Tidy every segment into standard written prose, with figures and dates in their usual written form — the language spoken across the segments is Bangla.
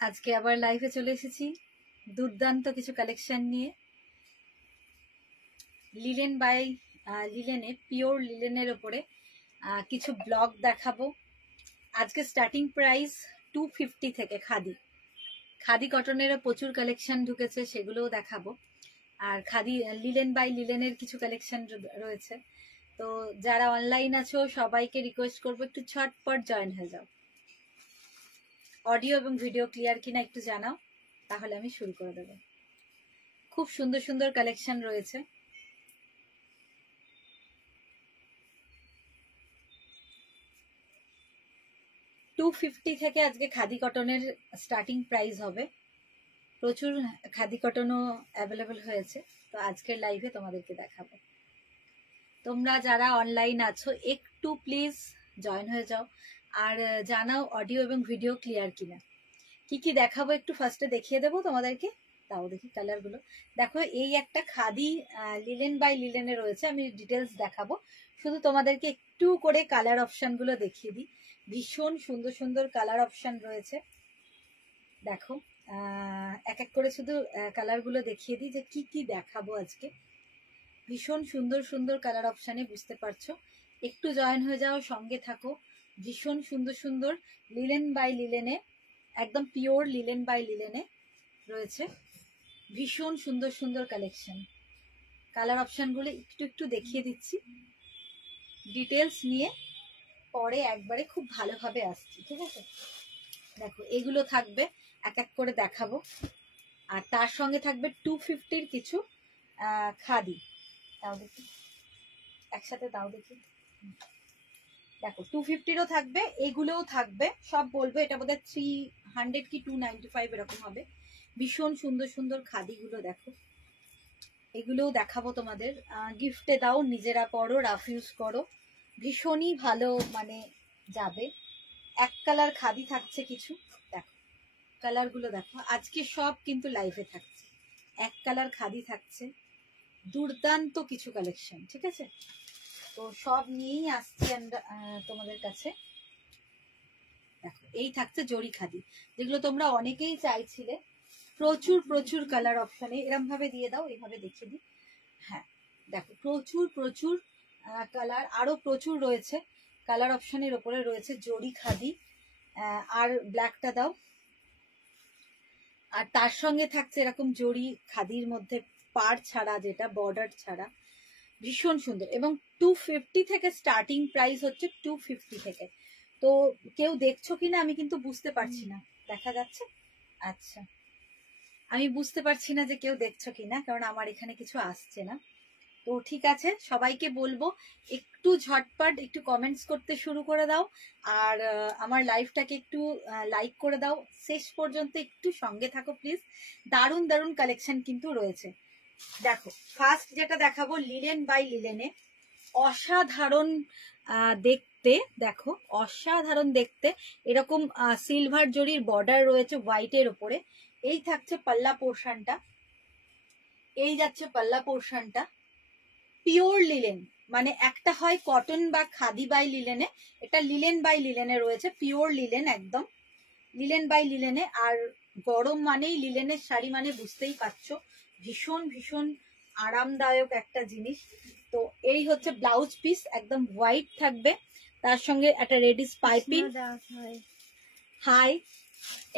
আজকে আবার লাইভে চলে এসেছি দুর্দান্ত কিছু কালেকশন নিয়ে। লিলেন বাই লিলেনে, পিওর লিলেনের ওপরে কিছু ব্লগ দেখাবো। আজকে স্টার্টিং প্রাইস 250 থেকে। খাদি কটনেরও প্রচুর কালেকশন ঢুকেছে, সেগুলোও দেখাবো। আর খাদি লিলেন বাই লিলেনের কিছু কালেকশন রয়েছে। তো যারা অনলাইন আছো সবাইকে রিকোয়েস্ট করবো একটু ঝটপট জয়েন হয়ে যাও। অডিও এবং ভিডিও ক্লিয়ার কিনা একটু জানাও, তাহলে আমি শুরু করে দেবো। খুব সুন্দর সুন্দর কালেকশন রয়েছে। $250 থেকে আজকে খাদি কটনের স্টার্টিং প্রাইস হবে। প্রচুর খাদি কটনও অ্যাভেলেবেল হয়েছে, তো আজকের লাইভে তোমাদেরকে দেখাবো। তোমরা যারা অনলাইন আছো একটু প্লিজ জয়েন হয়ে যাও, আর জানাও অডিও এবং ভিডিও ক্লিয়ার কিনা। কি কি দেখাবো একটু ফার্স্টে দেখিয়ে দেবো তোমাদেরকে। তাও দেখি কালারগুলো দেখো। এই একটা খাদি লিলেন বাই লিলেনে রয়েছে, আমি ডিটেলস দেখাবো, শুধু তোমাদেরকে একটু করে কালার অপশনগুলো দেখিয়ে দিই। ভীষণ সুন্দর সুন্দর কালার অপশন রয়েছে। দেখো এক এক করে শুধু কালারগুলো দেখিয়ে দিই যে কি কি দেখাবো আজকে। ভীষণ সুন্দর সুন্দর কালার অপশানে, বুঝতে পারছো। একটু জয়েন হয়ে যাও, সঙ্গে থাকো। ভীষণ সুন্দর সুন্দর লিলেন বাই লিলেনে, একদম পিওর লিলেন বাই লিলেনে রয়েছে ভীষণ সুন্দর সুন্দর কালেকশন। কালার অপশানগুলো একটু একটু দেখিয়ে দিচ্ছি, ডিটেলস নিয়ে পরে একবারে খুব ভালোভাবে আসছি, ঠিক আছে। দেখো এগুলো থাকবে, এক এক করে দেখাবো। আর তার সঙ্গে থাকবে 250-র কিছু খাদি। তাও দেখি একসাথে, তাও দেখি। দেখো 250-রও থাকবে, এগুলোও থাকবে, সব বলবো। এটা বোধহয় 300 কি 295 এরকম হবে। ভীষণ সুন্দর সুন্দর খাদিগুলো দেখো, এগুলোও দেখাবো তোমাদের। গিফটে দাও, নিজেরা পরো, রাফ ইউজ করো, ভীষণই ভালো মানে যাবে। এক কালার খাদি থাকছে কিছু, দেখো কালারগুলো দেখো। আজকে সব কিন্তু লাইভে থাকছে, এক কালার খাদি থাকছে, দুর্দান্ত কিছু কালেকশন, ঠিক আছে। তো সব নিয়েই আসছি আমরা তোমাদের কাছে। দেখো এই থাকছে জরি খাদি, যেগুলো তোমরা অনেকেই চাইছিলে। প্রচুর প্রচুর কালার অপশানে, এরম ভাবে দিয়ে দাও, এইভাবে দেখিয়ে দিই। হ্যাঁ দেখো প্রচুর প্রচুর কালার, আরো প্রচুর রয়েছে। কালার অপশানের ওপরে রয়েছে জরি খাদি। আর ব্ল্যাকটা দাও। আর তার সঙ্গে থাকছে এরকম জরি খাদির মধ্যে পার ছাড়া, যেটা বর্ডার ছাড়া, ভীষণ সুন্দর। এবং 250 থেকে স্টার্টিং প্রাইস হচ্ছে 250 থেকে। তো কেউ দেখছো কিনা আমি কিন্তু বুঝতে পারছি না, দেখা যাচ্ছে? আচ্ছা, আমি বুঝতে পারছি না যে কেউ দেখছো কিনা, কারণ আমার এখানে কিছু আসছে না। তো ঠিক আছে, সবাইকে বলবো একটু ঝটপট একটু কমেন্টস করতে শুরু করে দাও। আর আমার লাইভটাকে একটু লাইক করে দাও, শেষ পর্যন্ত একটু সঙ্গে থাকো প্লিজ। দারুণ দারুণ কালেকশন কিন্তু রয়েছে। দেখো ফার্স্ট যেটা দেখাবো লিলেন বাই লিলেনে, অসাধারণ দেখতে। দেখো অসাধারণ দেখতে, এরকম সিলভার জরির বর্ডার রয়েছে হোয়াইটের ওপরে। এই থাকছে পাল্লা পোর্শনটা, এই যাচ্ছে পাল্লা পোর্শনটা। পিওর লিলেন, মানে একটা হয় কটন বা খাদি বাই লিলেনে, এটা লিলেন বাই লিলেনে রয়েছে, পিওর লিলেন, একদম লিলেন বাই লিলেনে। আর গরম মানেই লিলেনের শাড়ি মানে বুঝতেই পারছো, ভীষণ ভীষণ আরামদায়ক একটা জিনিস। তো এই হচ্ছে ব্লাউজ পিস, একদম হোয়াইট থাকবে, তার সঙ্গে একটা রেডিস পাইপিং। হাই,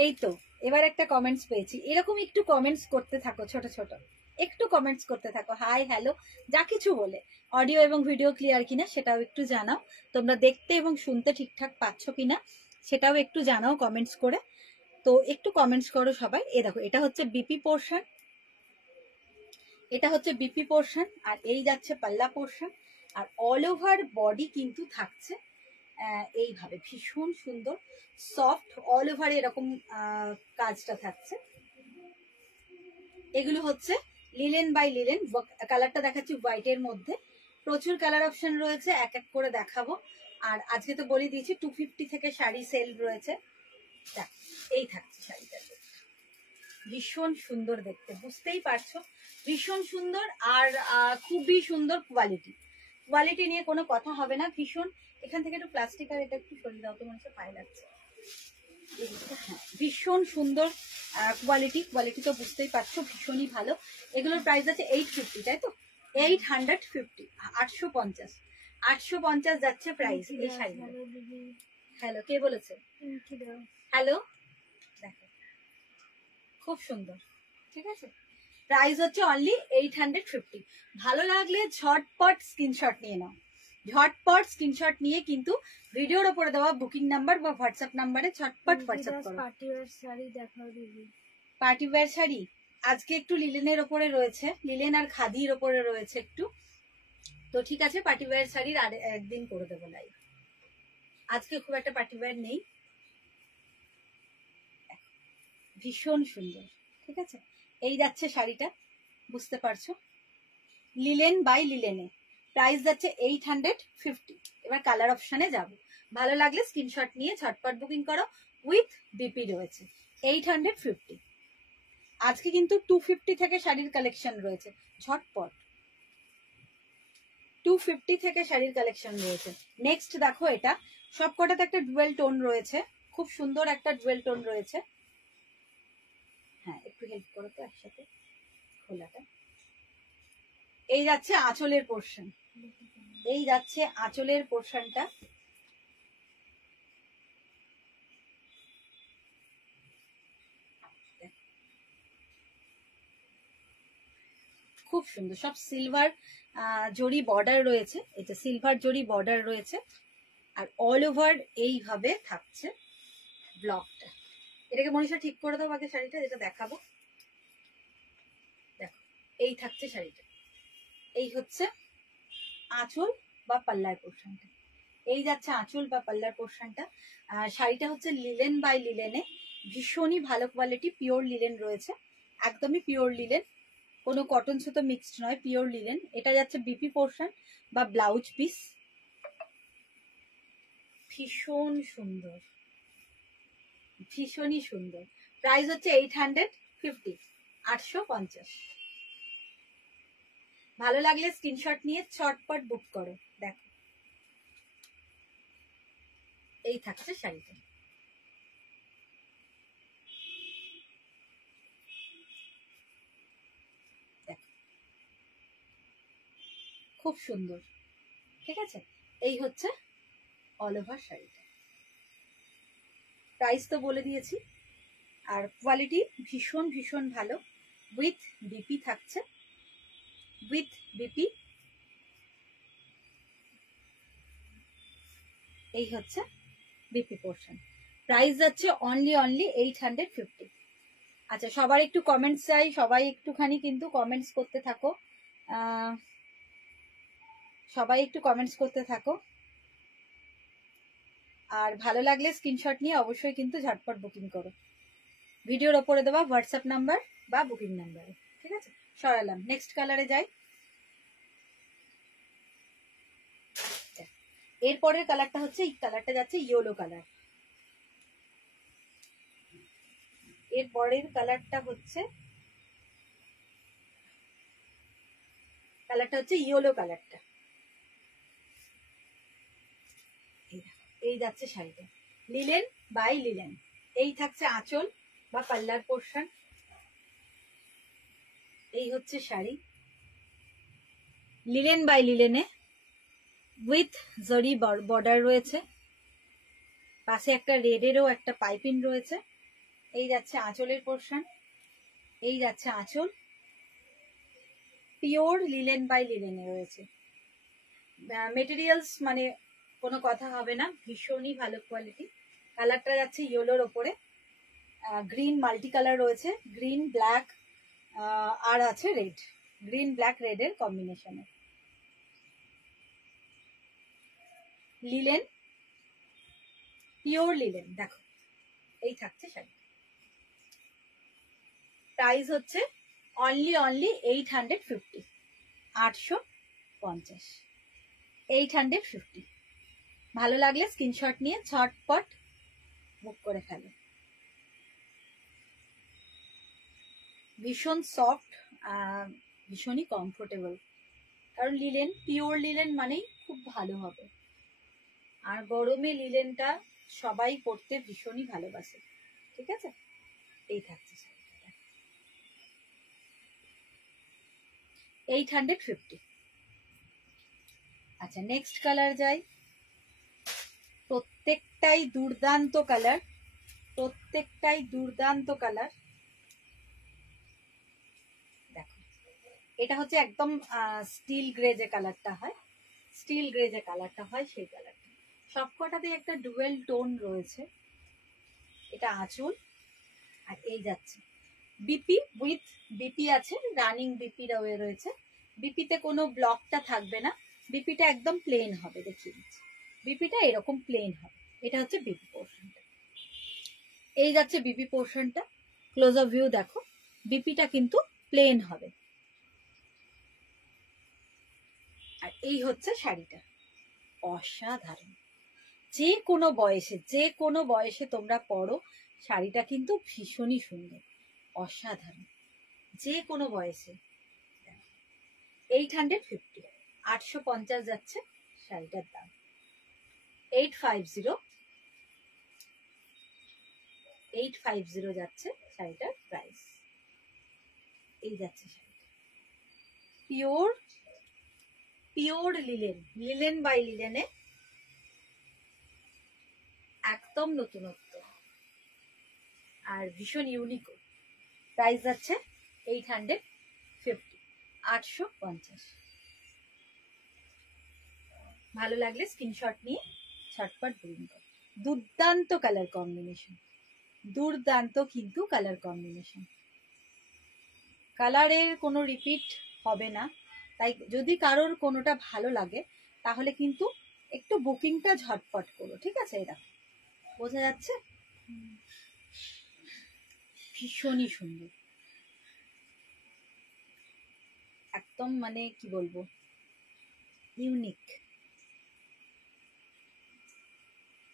এই তো এবার একটা কমেন্টস পেয়েছি। এরকম একটু কমেন্টস করতে থাকো, ছোট ছোট একটু কমেন্টস করতে থাকো, হাই হ্যালো যা কিছু বলে। অডিও এবং ভিডিও ক্লিয়ার কিনা সেটাও একটু জানাও। তোমরা দেখতে এবং শুনতে ঠিকঠাক পাচ্ছ কিনা সেটাও একটু জানাও কমেন্টস করে। তো একটু কমেন্টস করো সবাই। এ দেখো এটা হচ্ছে বিপি পোর্শন, এটা হচ্ছে বিপি পোর্শন, আর এই যাচ্ছে পাল্লা পোর্শন। আর অল ওভার বডি কিন্তু থাকছে এইভাবে ভীষণ সুন্দর সফট, অল ওভার এরকম কাজটা থাকছে। এগুলো হচ্ছে লিলেন বাই লিলেন। কালারটা দেখাচ্ছি হোয়াইটের মধ্যে, প্রচুর কালার অপশন রয়েছে, এক এক করে দেখাবো। আর আজকে তো বলে দিয়েছি 250 থেকে শাড়ি সেল রয়েছে। এই থাকছে শাড়িটা, ভীষণ সুন্দর দেখতে, বুঝতেই পারছো, ভীষণ সুন্দর। আর খুবই সুন্দর কোয়ালিটি, কোয়ালিটি নিয়ে কোনো কথা হবে না। ভীষণ, এখান থেকে একটু প্লাস্টিক আর এটা একটু সরিয়ে দাও, তো মনে হচ্ছে পায়ে লাগছে। হ্যাঁ, ভীষণ সুন্দর কোয়ালিটি তো বুঝতেই পারছো, ভীষণই ভালো। এগুলোর প্রাইস আছে 850, তাই তো? 850, 850, 850 যাচ্ছে প্রাইস এই শাড়িগুলো। হ্যালো, কে বলেছে? হ্যালো, দেখো খুব সুন্দর, ঠিক আছে। প্রাইস হচ্ছে অনলি 850। ভালো লাগলে ঝটপট স্ক্রিনশট নিয়ে নাও, ঝটপট স্ক্রিনশট নিয়ে কিন্তু ভিডিওর উপরে দেওয়া বুকিং নাম্বার বা হোয়াটসঅ্যাপ নাম্বারে ঝটপট হোয়াটসঅ্যাপ করো। পার্টিওয়্যার শাড়ি দেখাও দিদি। পার্টিওয়্যার শাড়ি আজকে একটু লিলেনের ওপরে রয়েছে, লিলেন আর খাদির ওপরে রয়েছে একটু। তো ঠিক আছে, পার্টিওয়্যার শাড়ির আর একদিন করে দেবো লাইভ। আজকে খুব একটা পার্টিওয়্যার নেই। ভীষণ সুন্দর, ঠিক আছে। এই যাচ্ছে শাড়িটা, বুঝতে পারছো, লিলেন বাই লিলেনে। প্রাইস যাচ্ছে 850। এবার কালার অপশনে যাবো, ভালো লাগলে স্ক্রিনশট নিয়ে ঝটপট বুকিং করো। উইথ বিপি রয়েছে 850। আজকে কিন্তু 250 থেকে শাড়ির কালেকশন রয়েছে, ঝটপট 250 থেকে শাড়ির কালেকশন রয়েছে। নেক্সট দেখো, এটা সব কটাতে একটা ডুয়েল টোন রয়েছে, খুব সুন্দর একটা ডুয়েল টোন রয়েছে। হ্যাঁ, একটু হেল্প করো তো একসাথে খোলাটা। এই যাচ্ছে আঁচলের পোর্শন, এই যাচ্ছে আঁচলের পোর্শনটা। খুব সুন্দর, সব সিলভার জরি বর্ডার রয়েছে, এটা সিলভার জরি বর্ডার রয়েছে। আর অল ওভার এইভাবে থাকছে ব্লকটা। এটাকে মনীষা ঠিক করে দাও আগে শাড়িটা, যেটা দেখাবো। দেখো, এই থাকছে শাড়িটা, এই হচ্ছে আঁচল বা পাল্লার পোর্শনটা। এই যাচ্ছে আঁচল বা পাল্লার পোর্শনটা। শাড়িটা হচ্ছে লিলেন বাই লিলেনে, ভীষণই ভালো কোয়ালিটি, পিওর লিলেন রয়েছে, একদমই পিওর লিলেন, কোনো কটন সুতো মিক্সড নয়, পিওর লিলেন। এটা যাচ্ছে বিপি পোর্শন বা ব্লাউজ পিস, ভীষণ সুন্দর, ভীষণই সুন্দর। প্রাইস হচ্ছে 850, 850। ভালো লাগলে স্ক্রিনশট নিয়ে চটপট বুক করো। দেখো, এই থাকছে শাড়িটা। খুব সুন্দর, ঠিক আছে। এই হচ্ছে অল ওভার শাড়িটা। প্রাইস তো বলে দিয়েছি, আর কোয়ালিটি ভীষণ ভীষণ ভালো। উইথ বিপি থাকছে, উইথ বিপি। এই হচ্ছে বিপি পোর্শন। প্রাইস যাচ্ছে অনলি 850। আচ্ছা, সবার একটু কমেন্টস চাই, সবাই একটুখানি কিন্তু কমেন্টস করতে থাকো, সবাই একটু কমেন্টস করতে থাকো। আর ভালো লাগলে স্ক্রিনশট নিয়ে অবশ্যই কিন্তু ঝটপট বুকিং করো, ভিডিওর ওপরে দেওয়া হোয়াটসঅ্যাপ নাম্বার বা বুকিং নাম্বারে, ঠিক আছে। সরালাম, নেক্সট কালারে যাই। এরপরের কালারটা হচ্ছে, এই কালারটা যাচ্ছে ইয়েলো কালার। এরপরের কালারটা হচ্ছে ইয়েলো কালারটা। এই যাচ্ছে শাড়িটা, লিলেন বাই লিলেন। এই থাকছে আঁচল বা পাল্লার পোর্শন। এই হচ্ছে শাড়ি, লিলেন বাই লিলেনে, উইথ জরি বর্ডার রয়েছে, পাশে একটা রেডেরও একটা পাইপিং রয়েছে। এই যাচ্ছে আঁচলের পোর্শন, এই যাচ্ছে আঁচল, পিওর লিলেন বাই লিলেনে রয়েছে। মেটেরিয়ালস মানে কোনো কথা হবে না, ভীষণই ভালো কোয়ালিটি। কালারটা যাচ্ছে ইয়েলোর ওপরে, গ্রিন মাল্টি কালার রয়েছে, গ্রিন ব্ল্যাক আর আছে রেড, গ্রিন ব্ল্যাক রেডের কম্বিনেশনে। Linen, pure linen. দেখো, এই থাকছে শাড়ি। প্রাইস হচ্ছে অনলি 850, 850, 850। ভালো লাগলে স্ক্রিনশট নিয়ে ঝটপট বুক করে ফেলো। ভীষণ সফট, ভীষণই কমফোর্টেবল, কারণ লিলেন, পিওর লিলেন মানেই খুব ভালো হবে। আর গরমে লিলেনটা সবাই পরতে ভীষণই ভালোবাসে। ঠিক আছে, এই থাকছে শাড়িটা 850। আচ্ছা, নেক্সট কালার যাই। প্রত্যেকটাই দুর্দান্ত কালার, প্রত্যেকটাই দুর্দান্ত কালার। দেখো, এটা হচ্ছে একদম স্টিল গ্রে যে কালারটা হয়, স্টিল গ্রে যে কালারটা হয় সেই কালারটা। সবকটাতে একটা ডুয়েল টোন রয়েছে। এটা আঁচল, আর এই যাচ্ছে বিপি উইথ বিপি আছে, রানিং বিপি রয়েছে। বিপিতে কোনো ব্লকটা থাকবে না, বিপিটা একদম প্লেন হবে। দেখিয়ে দিচ্ছি, বিপিটা এরকম প্লেন হবে। এটা হচ্ছে বিপি পোর্শনটা, এই যাচ্ছে বিপি পোর্শনটা। ক্লোজ অফ ভিউ দেখো, বিপিটা কিন্তু প্লেন হবে। আর এই হচ্ছে শাড়িটা, অসাধারণ। যে কোনো বয়সে, যে কোনো বয়সে তোমরা পরো, শাড়িটা কিন্তু ভীষণই সুন্দর, অসাধারণ। যে কোনো বয়সে। 850, 850 যাচ্ছে শাড়িটার দাম। 850 যাচ্ছে শাড়িটার প্রাইস। এই যাচ্ছে শাড়িটা, pure pure linen, linen by লিলেনে, একদম নতুনত্ব আর ভীষণ ইউনিক। প্রাইস যাচ্ছে 850, 850। ভালো লাগলে স্ক্রিনশট নিয়ে ঝটপট বুকিং করো। দুর্দান্ত কালার কম্বিনেশন, দুর্দান্ত কিন্তু কালার কম্বিনেশন। কালারের কোনো রিপিট হবে না, তাই যদি কারোর কোনোটা ভালো লাগে তাহলে কিন্তু একটু বুকিংটা ঝটপট করো। ঠিক আছে, এটা বোঝা যাচ্ছে, ভীষণই সুন্দর, একদম মানে কি বলবো, ইউনিক।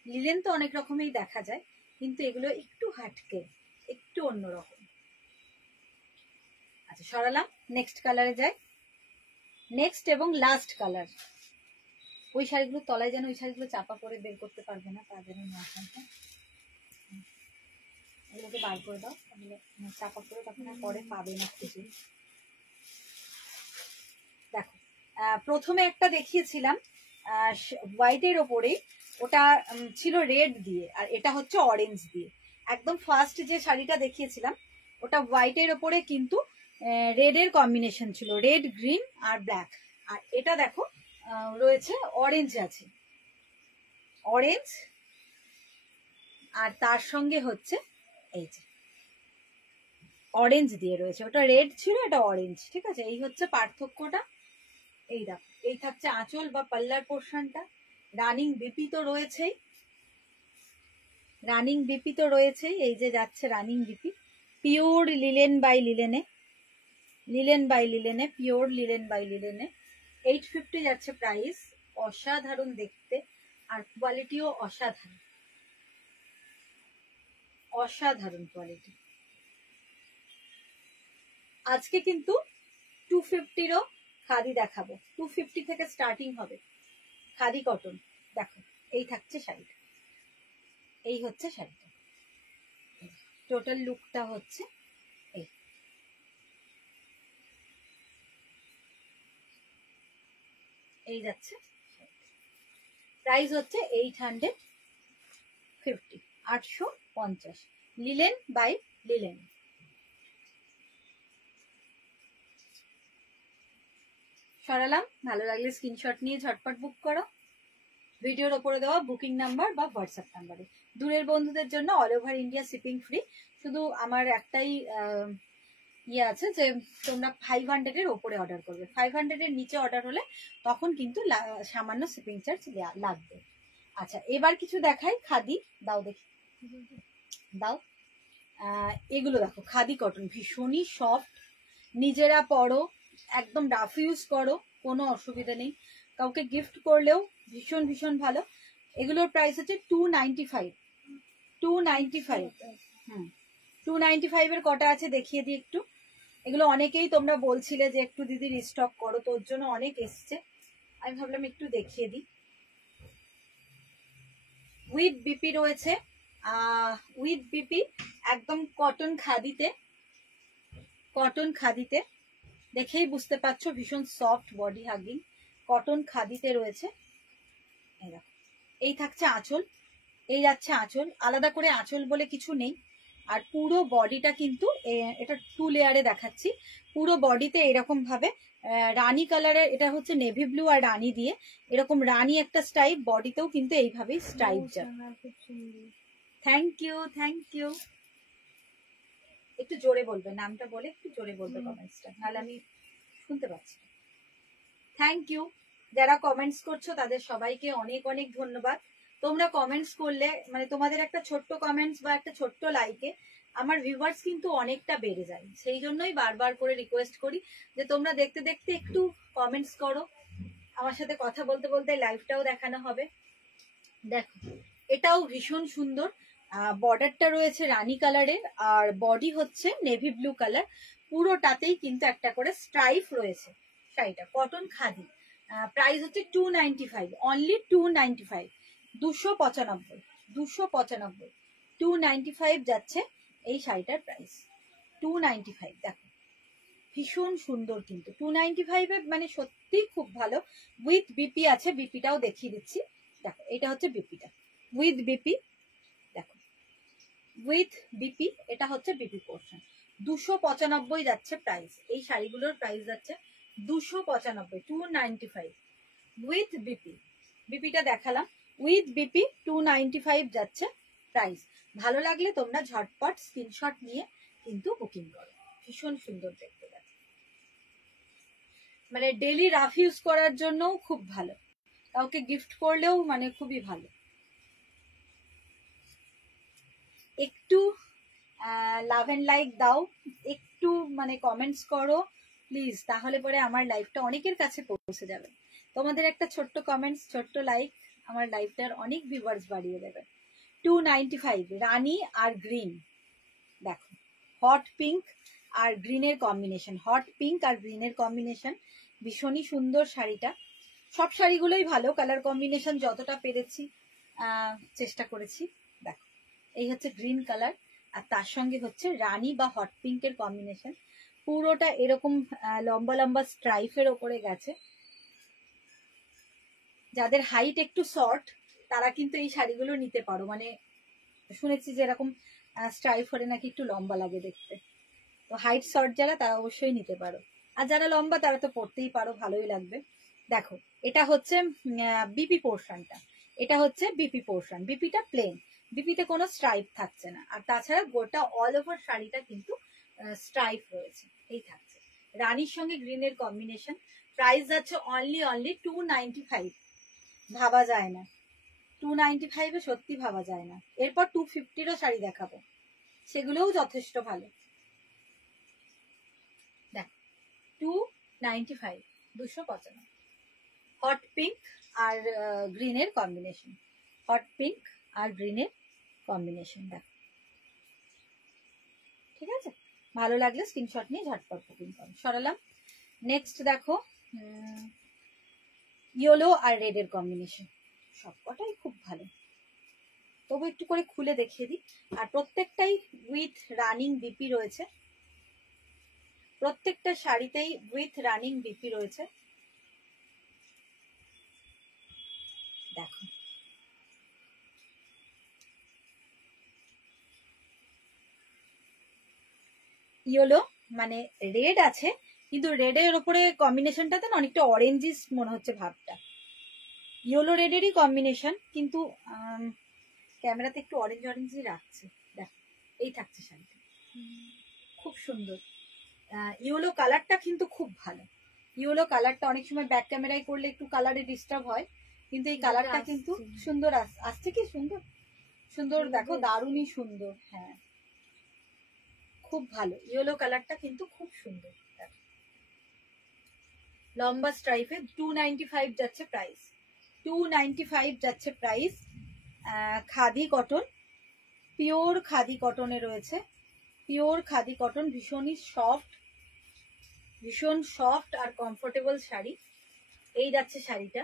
লিলেন তো অনেক রকমই দেখা যায়, কিন্তু এগুলো একটু হাটকে, একটু অন্যরকম। আচ্ছা, সরালাম, নেক্সট কালারে যাই। নেক্সট এবং লাস্ট কালার। ওই শাড়িগুলো তলায় যেন, ওই শাড়িগুলো চাপা পরে বের করতে পারবে না, তা যেন না হয়। এগুলোকে বার করে দাও, তাহলে চাপা করে তখন আর পরে পাবে না খুঁজে। দেখো, প্রথমে একটা দেখিয়েছিলাম হোয়াইটের ওপরেই, ওটা ছিল রেড দিয়ে, আর এটা হচ্ছে অরেঞ্জ দিয়ে। একদম ফার্স্ট যে শাড়িটা দেখিয়েছিলাম ওটা হোয়াইটের ওপরে কিন্তু রেডের কম্বিনেশন ছিল, রেড গ্রিন আর ব্ল্যাক। আর এটা দেখো রয়েছে অরেঞ্জ আছে, অরেঞ্জ, আর তার সঙ্গে হচ্ছে এই যে অরেঞ্জ দিয়ে রয়েছে। ওটা রেড ছিল, এটা অরেঞ্জ। ঠিক আছে, এই হচ্ছে পার্থক্যটা। এই দেখো, এই থাকছে আঁচল বা পাল্লার পোর্শনটা। রানিং বিপি তো রয়েছেই, রানিং বিপি তো রয়েছেই, এই যে যাচ্ছে running BP. Pure linen by লিলেনে, লিলেন বাই লিলেনে, পিওর লিলেন বাই লিলেনে। 850 যাচ্ছে প্রাইস। অসাধারণ দেখতে, আর কোয়ালিটিও অসাধারণ, অসাধারণ কোয়ালিটি। আজকে কিন্তু 250-ও খাদি দেখাবো, 250 থেকে স্টার্টিং হবে খাদি কটন। দেখো, এই থাকছে শাড়িটা, এই হচ্ছে শাড়িটা, টোটাল লুকটা হচ্ছে এই। এই যাচ্ছে, প্রাইস হচ্ছে 850, 850, লিলেন বাই লিলেন। সরালাম, ভালো লাগলে স্ক্রিনশট নিয়ে ঝটপট বুক করো। ভিডিওর ওপরে দেওয়া বুকিং নাম্বার বা হোয়াটসঅ্যাপ নাম্বারে। দূরের বন্ধুদের জন্য all over India shipping free. শুধু আমার একটাই ইয়ে আছে যে তোমরা 500-এর ওপরে অর্ডার করবে, 500-এর নিচে অর্ডার হলে তখন কিন্তু সামান্য শিপিং চার্জ লাগবে। আচ্ছা, এবার কিছু দেখাই খাদি। দাও দেখি, দাও। এগুলো দেখো, খাদি কটন, ভীষণই সফট। নিজেরা পরো, একদম রাফ ইউজ করো, কোনো অসুবিধা নেই। কাউকে গিফট করলেও ভীষণ ভীষণ ভালো। এগুলোর প্রাইস হচ্ছে 295, 295। হুম, 295-এর কটা আছে দেখিয়ে দিই একটু। এগুলো অনেকেই তোমরা বলছিলে যে একটু দিদি রিস্টক করো, তোর জন্য অনেক এসছে, আমি ভাবলাম একটু দেখিয়ে দিই। উইথ বিপি রয়েছে, উইথ বিপি একদম কটন খাদিতে, কটন খাদিতে দেখেই বুঝতে পারছো ভীষণ সফট বডি হাগিং কটন খাদিতে রয়েছে। এই দেখো, এই থাকছে আঁচল, এই যাচ্ছে আঁচল, আলাদা করে আঁচল বলে কিছু নেই। আর পুরো বডিটা কিন্তু এটা 2 লেয়ারে দেখাচ্ছি, পুরো বডিতে এরকম ভাবে রানী কালারের, এটা হচ্ছে নেভি ব্লু আর রানী দিয়ে এরকম রানী একটা স্ট্রাইপ, বডিতেও কিন্তু এইভাবেই স্ট্রাইপ যাবে। Thank you, thank you. একটু জোরে বলবে, নামটা বলে একটু জোরে বলবে কমেন্টসটা, নাহলে আমি শুনতে পাচ্ছি। থ্যাংক ইউ, যারা কমেন্টস করছো তাদের সবাইকে অনেক অনেক ধন্যবাদ। তোমরা কমেন্টস করলে মানে তোমাদের একটা ছোট্ট কমেন্টস বা একটা ছোট্ট লাইকে আমার ভিউয়ার্স কিন্তু অনেকটা বেড়ে যায়। সেই জন্যই বারবার করে রিকোয়েস্ট করি যে তোমরা দেখতে দেখতে একটু কমেন্টস করো, আমার সাথে কথা বলতে বলতে লাইভটাও দেখানো হবে। দেখো, এটাও ভীষণ সুন্দর, বর্ডারটা রয়েছে রানী কালারের আর বডি হচ্ছে নেভি ব্লু কালার, পুরোটাতেই কিন্তু একটা করে স্ট্রাইপ রয়েছে। শাড়িটা কটন খাদি, প্রাইস হচ্ছে 295, অনলি 295, 295, 295, 295 যাচ্ছে এই শাড়িটার প্রাইস, 295। দেখো ভীষণ সুন্দর কিন্তু 295 এ, মানে সত্যি খুব ভালো। উইথ বিপি আছে, বিপিটাও দেখিয়ে দিচ্ছি। দেখো এটা হচ্ছে বিপিটা, উইথ বিপি, দেখো উইথ বিপি, এটা হচ্ছে বিপি পোর্শন। 295 যাচ্ছে প্রাইস, এই শাড়িগুলোর প্রাইস যাচ্ছে 295, 295 উইথ বিপি। বিপিটা দেখালাম, উইথ বিপি 295 যাচ্ছে প্রাইস। ভালো লাগলে তোমরা ঝটপট স্ক্রিনশট নিয়ে কিন্তু বুকিং করো। ভীষণ সুন্দর দেখতে লাগে, মানে ডেলি রাফ ইউজ করার জন্যও খুব ভালো, কাউকে গিফট করলেও মানে খুবই ভালো। একটু লাভ এন্ড লাইক দাও, একটু মানে কমেন্টস করো প্লিজ, তাহলে পরে আমার লাইভটা অনেকের কাছে পৌঁছে যাবে। তোমাদের একটা ছোট্ট কমেন্টস, ছোট্ট লাইক আমার লাইভটার অনেক ভিউয়ার্স বাড়িয়ে দেবে। 295 রানী আর গ্রিন, দেখো হট পিঙ্ক আর গ্রিনের কম্বিনেশন, হট পিঙ্ক আর গ্রিনের কম্বিনেশন, ভীষণই সুন্দর শাড়িটা। সব শাড়িগুলোই ভালো, কালার কম্বিনেশন যতটা পেরেছি চেষ্টা করেছি। দেখো এই হচ্ছে গ্রিন কালার আর তার সঙ্গে হচ্ছে রানী বা হট পিঙ্কের কম্বিনেশন, পুরোটা এরকম লম্বা লম্বা স্ট্রাইফের ওপরে গেছে। যাদের হাইট একটু শর্ট তারা কিন্তু এই শাড়িগুলো নিতে পারো, মানে শুনেছি যে এরকম স্ট্রাইফ হলে নাকি একটু লম্বা লাগে দেখতে, তো হাইট শর্ট যারা তারা অবশ্যই নিতে পারো, আর যারা লম্বা তারা তো পরতেই পারো, ভালোই লাগবে। দেখো এটা হচ্ছে বিপি পোর্শনটা, এটা হচ্ছে বিপি পোর্শন, বিপিটা প্লেন, বিপিতে কোনো স্ট্রাইপ থাকছে না, আর তাছাড়া গোটা অল ওভার শাড়িটা কিন্তু স্ট্রাইপ রয়েছে। এই থাকছে রানীর সঙ্গে গ্রিনের কম্বিনেশন, প্রাইস যাচ্ছে অনলি 295, ভাবা যায় না 295 সত্যি ভাবা যায় না। এরপর 250 শাড়ি দেখাবো, সেগুলোও যথেষ্ট ভালো। দেখ 295, 295 হট পিঙ্ক আর গ্রিনের কম্বিনেশন, হট পিঙ্ক আর গ্রিনের কম্বিনেশন। দেখ ঠিক আছে, ভালো লাগলে স্ক্রিনশট নিয়ে ঝটপট বুকিং করো। সরালাম। নেক্সট দেখো ইয়েলো আর রেডের কম্বিনেশন, সবকটাই খুব ভালো, তবু একটু করে খুলে দেখিয়ে দিই। আর প্রত্যেকটাই উইথ রানিং বিপি রয়েছে, প্রত্যেকটা শাড়িতেই উইথ রানিং বিপি রয়েছে। দেখো ইয়েলো মানে রেড আছে, কিন্তু রেডের ওপরে কম্বিনেশনটাতে না অনেকটা অরেঞ্জিস মনে হচ্ছে ভাবটা, ইয়েলো রেডেরই কম্বিনেশন, কিন্তু ক্যামেরাতে একটু অরেঞ্জ অরেঞ্জই রাখছে। দেখো এই থাকছে শাড়িটা, খুব সুন্দর। ইয়েলো কালারটা কিন্তু খুব ভালো, ইয়েলো কালারটা অনেক সময় ব্যাক ক্যামেরায় করলে একটু কালারে ডিস্টার্ব হয়, কিন্তু এই কালারটা কিন্তু সুন্দর আসছে। কি সুন্দর সুন্দর দেখো, দারুণই সুন্দর। হ্যাঁ খুব ভালো, ইয়েলো কালারটা কিন্তু খুব সুন্দর। লম্বা স্ট্রাইপে 295 যাচ্ছে প্রাইস, 295 যাচ্ছে price. Khadi cotton, pure khadi কটনে রয়েছে, পিওর খাদি কটন, ভীষণই সফট, ভীষণ সফট আর কমফোর্টেবল শাড়ি। এই যাচ্ছে শাড়িটা,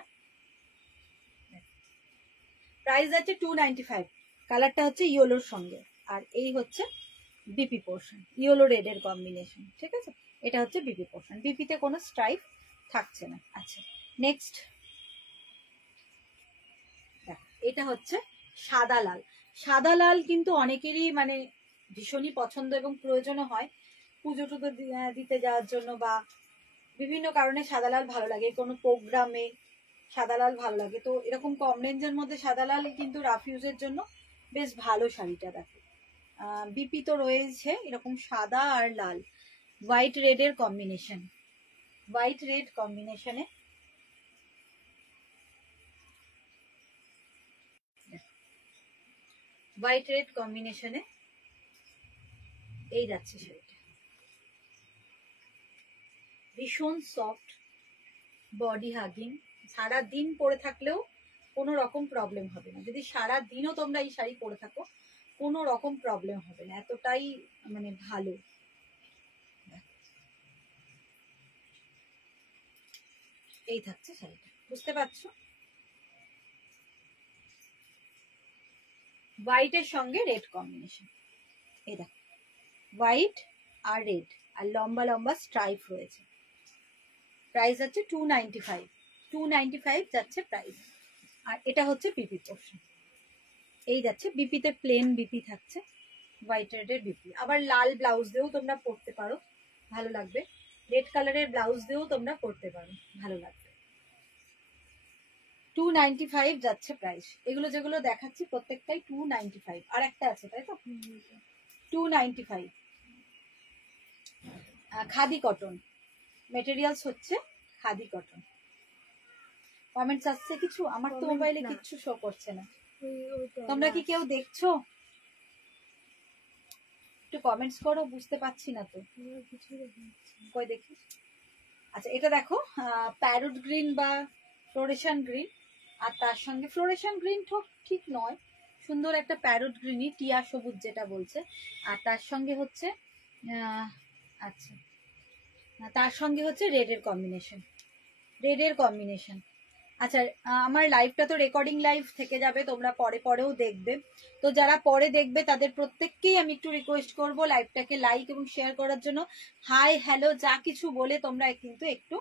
প্রাইস আছে 295। কালারটা হচ্ছে ইয়েলোর সঙ্গে, আর এই হচ্ছে বিপি পোর্শন, ইয়েলো রেডের কম্বিনেশন। ঠিক আছে, এটা হচ্ছে বিপি পোর্শন, বিপিতে কোনো স্ট্রাইপ থাকছে না। আচ্ছা, নেক্সট এটা হচ্ছে সাদা লাল। সাদা লাল কিন্তু অনেকেরই মানে ভীষণই পছন্দ এবং প্রয়োজনও হয় পুজো টুজো দিতে যাওয়ার জন্য, বা বিভিন্ন কারণে সাদা লাল ভালো লাগে, কোনো প্রোগ্রামে সাদা লাল ভালো লাগে। তো এরকম কম রেঞ্জের মধ্যে সাদা লাল কিন্তু রাফ ইউজের জন্য বেশ ভালো শাড়িটা। দেখো বিপি তো রয়েছে এরকম সাদা আর লাল, হোয়াইট রেডের কম্বিনেশন, হোয়াইট রেড কম্বিনেশনে হোয়াইট রেড কম্বিনেশনে এই যাচ্ছে শাড়িটা। ভীষণ সফট, বডি হাগিং, সারা দিন পরে থাকলেও কোনো রকম প্রবলেম হবে না। যদি সারা দিনও তোমরা এই শাড়ি পরে থাকো কোনো রকম প্রবলেম হবে না, এতটাই মানে ভালো। এই থাকছে শাড়িটা, বুঝতে পারছো? হোয়াইটের সঙ্গে রেড কম্বিনেশন, এই দেখো হোয়াইট আর রেড, আর লম্বা লম্বা স্ট্রাইপ রয়েছে। প্রাইস হচ্ছে 295, 295 যাচ্ছে প্রাইস। আর এটা হচ্ছে বিপি পোর্শন, এই যাচ্ছে বিপিতে প্লেন বিপি থাকছে, হোয়াইট রেডের বিপি। আবার লাল ব্লাউজ দিয়েও তোমরা পরতে পারো, ভালো লাগবে। রেড কালারের ব্লাউজ দিয়েও তোমরা পরতে পারো, ভালো লাগবে। 295 যাচ্ছে প্রাইস। এগুলো যেগুলো দেখাচ্ছি প্রত্যেকটাই 295। আর একটা আছে তাই তো, 295। খাদি কটন মেটেরিয়ালস হচ্ছে খাদি কটন। কমেন্টস আসছে কিছু? আমার তো মোবাইলে কিচ্ছু শো করছে না, তোমরা কি কেউ দেখছো? একটু কমেন্টস করো, বুঝতে পারছি না তো কই দেখি। আচ্ছা, এটা দেখো প্যারোট গ্রিন বা ফ্লোরেশন গ্রিন, আর তার সঙ্গে ফ্লোরেশন গ্রিন ঠিক নয়, সুন্দর একটা প্যারোট গ্রিনই, টিয়া সবুজ যেটা বলছে। আর তার সঙ্গে হচ্ছে আচ্ছা, তার সঙ্গে হচ্ছে রেডের কম্বিনেশন, রেডের কম্বিনেশন। আচ্ছা, আমার লাইভটা তো রেকর্ডিং লাইভ থেকে যাবে, তোমরা পরে পরেও দেখবে। তো যারা পরে দেখবে তাদের প্রত্যেককেই আমি একটু রিকোয়েস্ট করব লাইভটাকে লাইক এবং শেয়ার করার জন্য। হাই হ্যালো যা কিছু বলে তোমরা কিন্তু একটু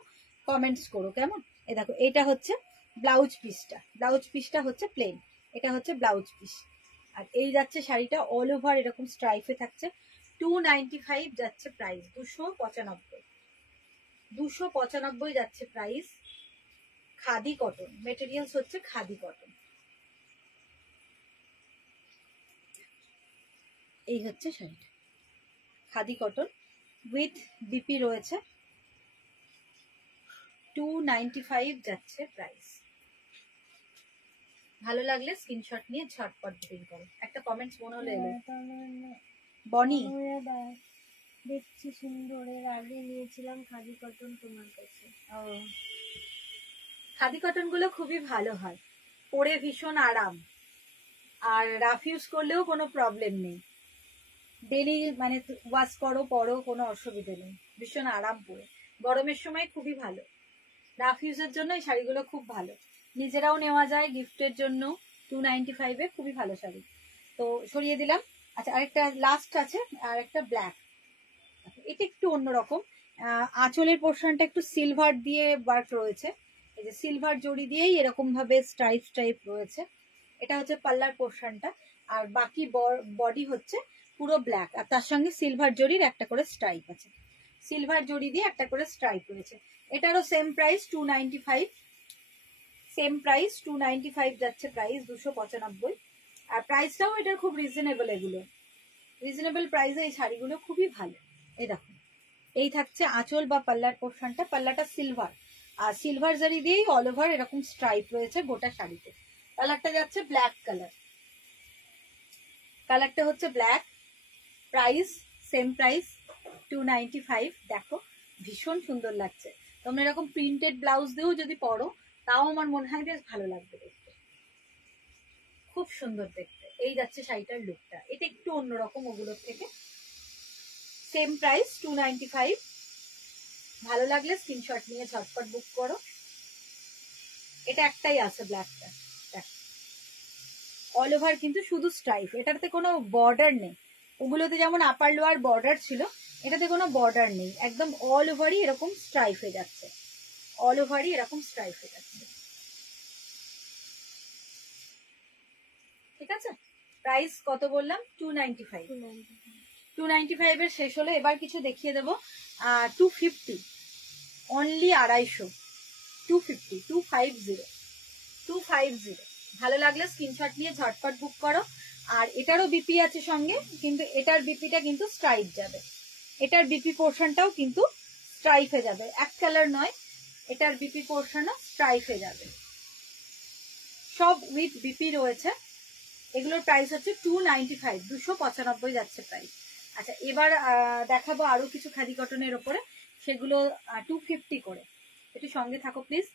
কমেন্টস করো, কেমন? এই দেখো এটা হচ্ছে ব্লাউজ পিসটা, ব্লাউজ পিসটা হচ্ছে প্লেন, এটা হচ্ছে ব্লাউজ পিস। আর এই যাচ্ছে শাড়িটা অল ওভার এরকম স্ট্রাইফে থাকছে। 295 যাচ্ছে প্রাইস, 295, 295 যাচ্ছে প্রাইস। খাদি কটন মেটেরিয়ালস হচ্ছে খাদি কটন, এই হচ্ছে শাড়িটা খাদি কটন উইথ বিপি রয়েছে। 295 যাচ্ছে প্রাইস। ভালো লাগলে স্ক্রিনশট নিয়ে ঝটপট বুকিং করো। একটা কমেন্টস মনে হলো এলো, বনি দেখছি সুন্দর, এর আগে নিয়েছিলাম খাদি কটন তোমার কাছে। খাদি কটন গুলো খুবই ভালো হয়, পরে ভীষণ আরাম, আর রাফ ইউজ করলেও কোনো প্রবলেম নেই, ডেলি মানে ওয়াশ করো পরো কোনো অসুবিধা নেই, ভীষণ আরাম পরে। গরমের সময় খুবই ভালো, রাফ ইউজের জন্য এই শাড়িগুলো খুব ভালো, নিজেরাও নেওয়া যায় গিফটের জন্য। 295 খুবই ভালো শাড়ি। তো সরিয়ে দিলাম। আচ্ছা, আরেকটা লাস্ট আছে, আর একটা ব্ল্যাক, এটা একটু অন্যরকম। আঁচলের পোর্শনটা একটু সিলভার দিয়ে ওয়ার্ক রয়েছে, এই যে সিলভার জড়ি দিয়েই এরকম ভাবে স্ট্রাইপ স্ট্রাইপ রয়েছে। এটা হচ্ছে পাল্লার পোর্শনটা, আর বাকি বডি হচ্ছে পুরো ব্ল্যাক, আর তার সঙ্গে সিলভার জড়ির একটা করে স্ট্রাইপ আছে, সিলভার জড়ি দিয়ে একটা করে স্ট্রাইপ রয়েছে। এটারও সেম প্রাইস 295, সেম প্রাইস 295 যাচ্ছে প্রাইস, 295। আর প্রাইসটাও এটার খুব রিজনেবল, এগুলো রিজনেবল প্রাইসে এই শাড়িগুলো খুবই ভালো। এই দেখো এই থাকছে আঁচল বা পাল্লার পোর্শনটা, পাল্লাটা সিলভার, আর সিলভার জারি দিয়েই অল ওভার এরকম স্ট্রাইপ রয়েছে গোটা শাড়িতে। কালারটা যাচ্ছে ব্ল্যাক কালার, কালারটা হচ্ছে ব্ল্যাক। Price same price 295। দেখো ভীষণ সুন্দর লাগছে, তোমরা এরকম প্রিন্টেড ব্লাউজ দিয়েও যদি পরো তাও আমার মনে হয় বেশ ভালো লাগবে দেখতে, খুব সুন্দর দেখতে। এই যাচ্ছে শাড়িটার লুকটা, এটা একটু অন্যরকম ওগুলোর থেকে। Same price 295। ভালো লাগলে স্ক্রিনশট নিয়ে ঝটপট বুক করো। এটা একটাই আছে ব্ল্যাকটা, অল ওভার কিন্তু শুধু স্ট্রাইপ, এটাতে কোনো বর্ডার নেই। ওগুলোতে যেমন আপার লোয়ার বর্ডার ছিল, এটাতে কোনো বর্ডার নেই, একদম অল ওভারই এরকম স্ট্রাইপ হয়ে যাচ্ছে, অল ওভারই এরকম স্ট্রাইপ হয়ে যাচ্ছে। ঠিক আছে, প্রাইস কত বললাম? 295। 295 এর শেষ হলো। এবার কিছু দেখিয়ে দেবো 250, অনলি 250, 250, 250। ভালো লাগলে স্ক্রিনশট নিয়ে ঝটপট বুক করো। আর এটারও বিপি আছে সঙ্গে, কিন্তু এটার বিপিটা কিন্তু স্ট্রাইপ যাবে, এটার বিপি পোর্শনটাও কিন্তু স্ট্রাইপে যাবে, এক কালার নয়, এটার বিপি পোর্শনও স্ট্রাইপে যাবে, সব উইথ বিপি রয়েছে। এগুলোর প্রাইস হচ্ছে 295, 295 যাচ্ছে প্রাইস। আচ্ছা, এবার দেখাবো আরো কিছু খাদি কটনের ওপরে, সেগুলো 250 করে। একটু সঙ্গে থাকো প্লিজ,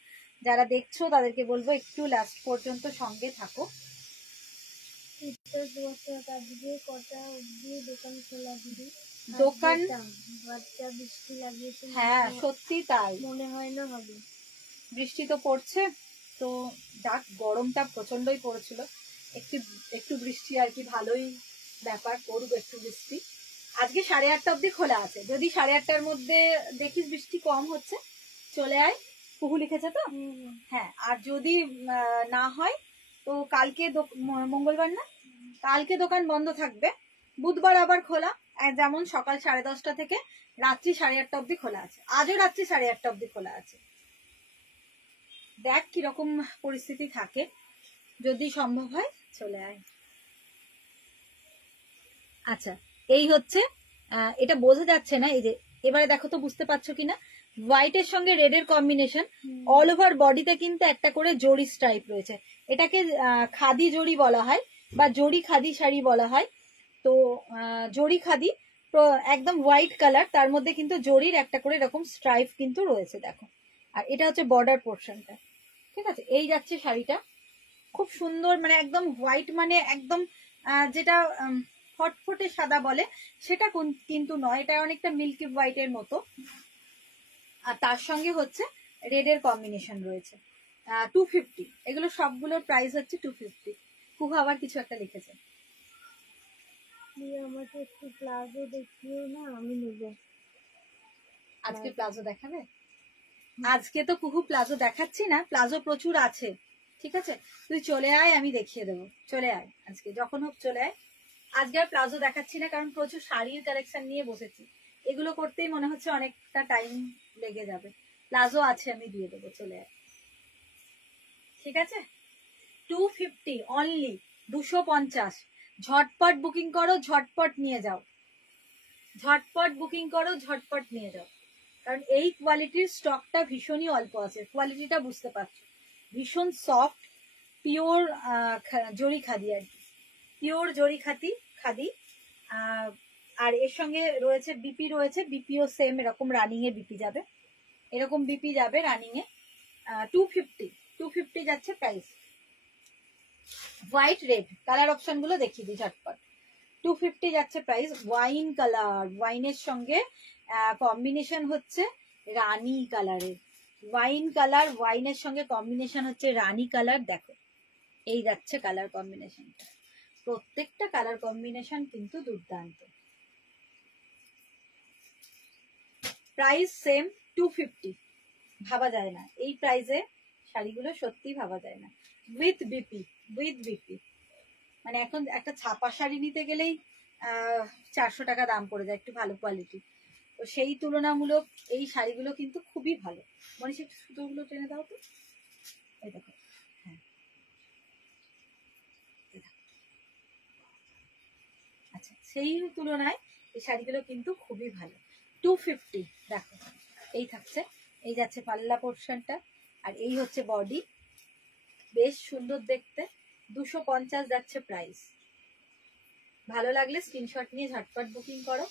যারা দেখছো তাদেরকে বলবো একটু লাস্ট পর্যন্ত সঙ্গে থাকো। কটা অব্দি দোকান খোলা দিদি? দোকান, বাচ্চা বৃষ্টি লাগিয়েছে, হ্যাঁ সত্যি তাই, মনে হয় না হবে। বৃষ্টি তো পড়ছে, তো যাক, গরমটা প্রচন্ডই পড়েছিল, একটু একটু বৃষ্টি আর কি, ভালোই ব্যাপার, পড়ুক একটু বৃষ্টি। আজকে 8:30 অব্দি খোলা আছে, যদি 8:30টার মধ্যে দেখিস বৃষ্টি কম হচ্ছে চলে আয়। কুহু লিখেছে তো? হ্যাঁ, আর যদি না হয় তো কালকে মঙ্গলবার না, কালকে দোকান বন্ধ থাকবে, বুধবার আবার খোলা, যেমন সকাল 10:30 থেকে রাত্রি 8:30 অব্দি খোলা আছে। আজও রাত্রি 8:30 অব্দি খোলা আছে। দেখ কিরকম পরিস্থিতি থাকে, যদি সম্ভব হয় চলে আয়। আচ্ছা, এই হচ্ছে, এটা বোঝা যাচ্ছে না, এই যে এবারে দেখো তো বুঝতে পারছো কিনা, হোয়াইটের সঙ্গে রেডের কম্বিনেশন, অল ওভার বডিতে কিন্তু একটা করে জরি স্ট্রাইপ রয়েছে। এটাকে খাদি জরি বলা হয় বা জরি খাদি শাড়ি বলা হয়। তো জরি খাদি তো একদম হোয়াইট কালার, তার মধ্যে কিন্তু জরির একটা করে এরকম স্ট্রাইপ কিন্তু রয়েছে, দেখো। আর এটা হচ্ছে বর্ডার পোর্শনটা। ঠিক আছে, এই যাচ্ছে শাড়িটা, খুব সুন্দর, মানে একদম হোয়াইট, মানে একদম যেটা ফটফটে সাদা বলে সেটা কিন্তু নয়, এটা অনেকটা মিল্কি হোয়াইটের মতো। আর তার সঙ্গে হচ্ছে রেডের কম্বিনেশন রয়েছে। 250, এগুলো সবগুলোর প্রাইস হচ্ছে 250। খুব আবার কিছু একটা লিখেছে, আমাকে একটু প্লাজো দেখিও না, আমি নেব। আজকে প্লাজো দেখাবে? আজকে তো কুহু প্লাজো দেখাচ্ছি না, প্লাজো প্রচুর আছে। ঠিক আছে, তুই চলে আয়, আমি দেখিয়ে দেবো, চলে আয়, আজকে যখন হোক চলে আয়। আজকে আর প্লাজো দেখাচ্ছি না, কারণ প্রচুর শাড়ির কালেকশন নিয়ে বসেছি, এগুলো করতেই মনে হচ্ছে অনেকটা টাইম লেগে যাবে। প্লাজো আছে, আমি দিয়ে দেবো, চলে আয়। ঠিক আছে, 250 অনলি, 250। ঝটপট বুকিং করো, ঝটপট নিয়ে যাও, ঝটপট বুকিং করো, ঝটপট নিয়ে যাও, কারণ এই কোয়ালিটির স্টকটা ভীষণই অল্প আছে। কোয়ালিটিটা বুঝতে পারছো, ভীষণ সফট, পিওর জরি খাদি আর কি, পিওর জরি খাদি। আর এর সঙ্গে রয়েছে বিপি, রয়েছে বিপিও সেম এরকম রানিং এ বিপি যাবে, এরকম বিপি যাবে রানিং এ। 250 যাচ্ছে price. White red colour option গুলো দেখিয়ে দিই ঝটপট। 250 যাচ্ছে প্রাইস। ওয়াইন কালার, ওয়াইনের সঙ্গে কম্বিনেশন হচ্ছে রানী কালারের, ওয়াইন কালার, ওয়াইনের সঙ্গে কম্বিনেশন হচ্ছে রানী কালার। দেখো, এই যাচ্ছে কালার কম্বিনেশনটা, প্রত্যেকটা কালার কম্বিনেশন কিন্তু দুর্দান্ত। প্রাইস সেম 250, ভাবা যায় না এই প্রাইসে শাড়িগুলো, সত্যি ভাবা যায় না। উইথ বিপি, উইথ বিপি, মানে এখন একটা ছাপা শাড়ি নিতে গেলেই 400 টাকা দাম পড়ে যায়, একটু ভালো কোয়ালিটি। তো সেই তুলনামূলক এই শাড়িগুলো কিন্তু খুবই ভালো। মনীষা, একটু সুতোগুলো টেনে দাও তো, এই দেখো, হ্যাঁ আচ্ছা, সেই তুলনায় এই শাড়িগুলো কিন্তু খুবই ভালো। 250, দেখো এই থাকছে, এই যাচ্ছে পাল্লা পোর্শনটা, আর এই হচ্ছে বডি, বেশ সুন্দর দেখতে। 250 যাচ্ছে প্রাইস। ভালো লাগলে স্ক্রিনশট নিয়ে ঝটপট বুকিং করো।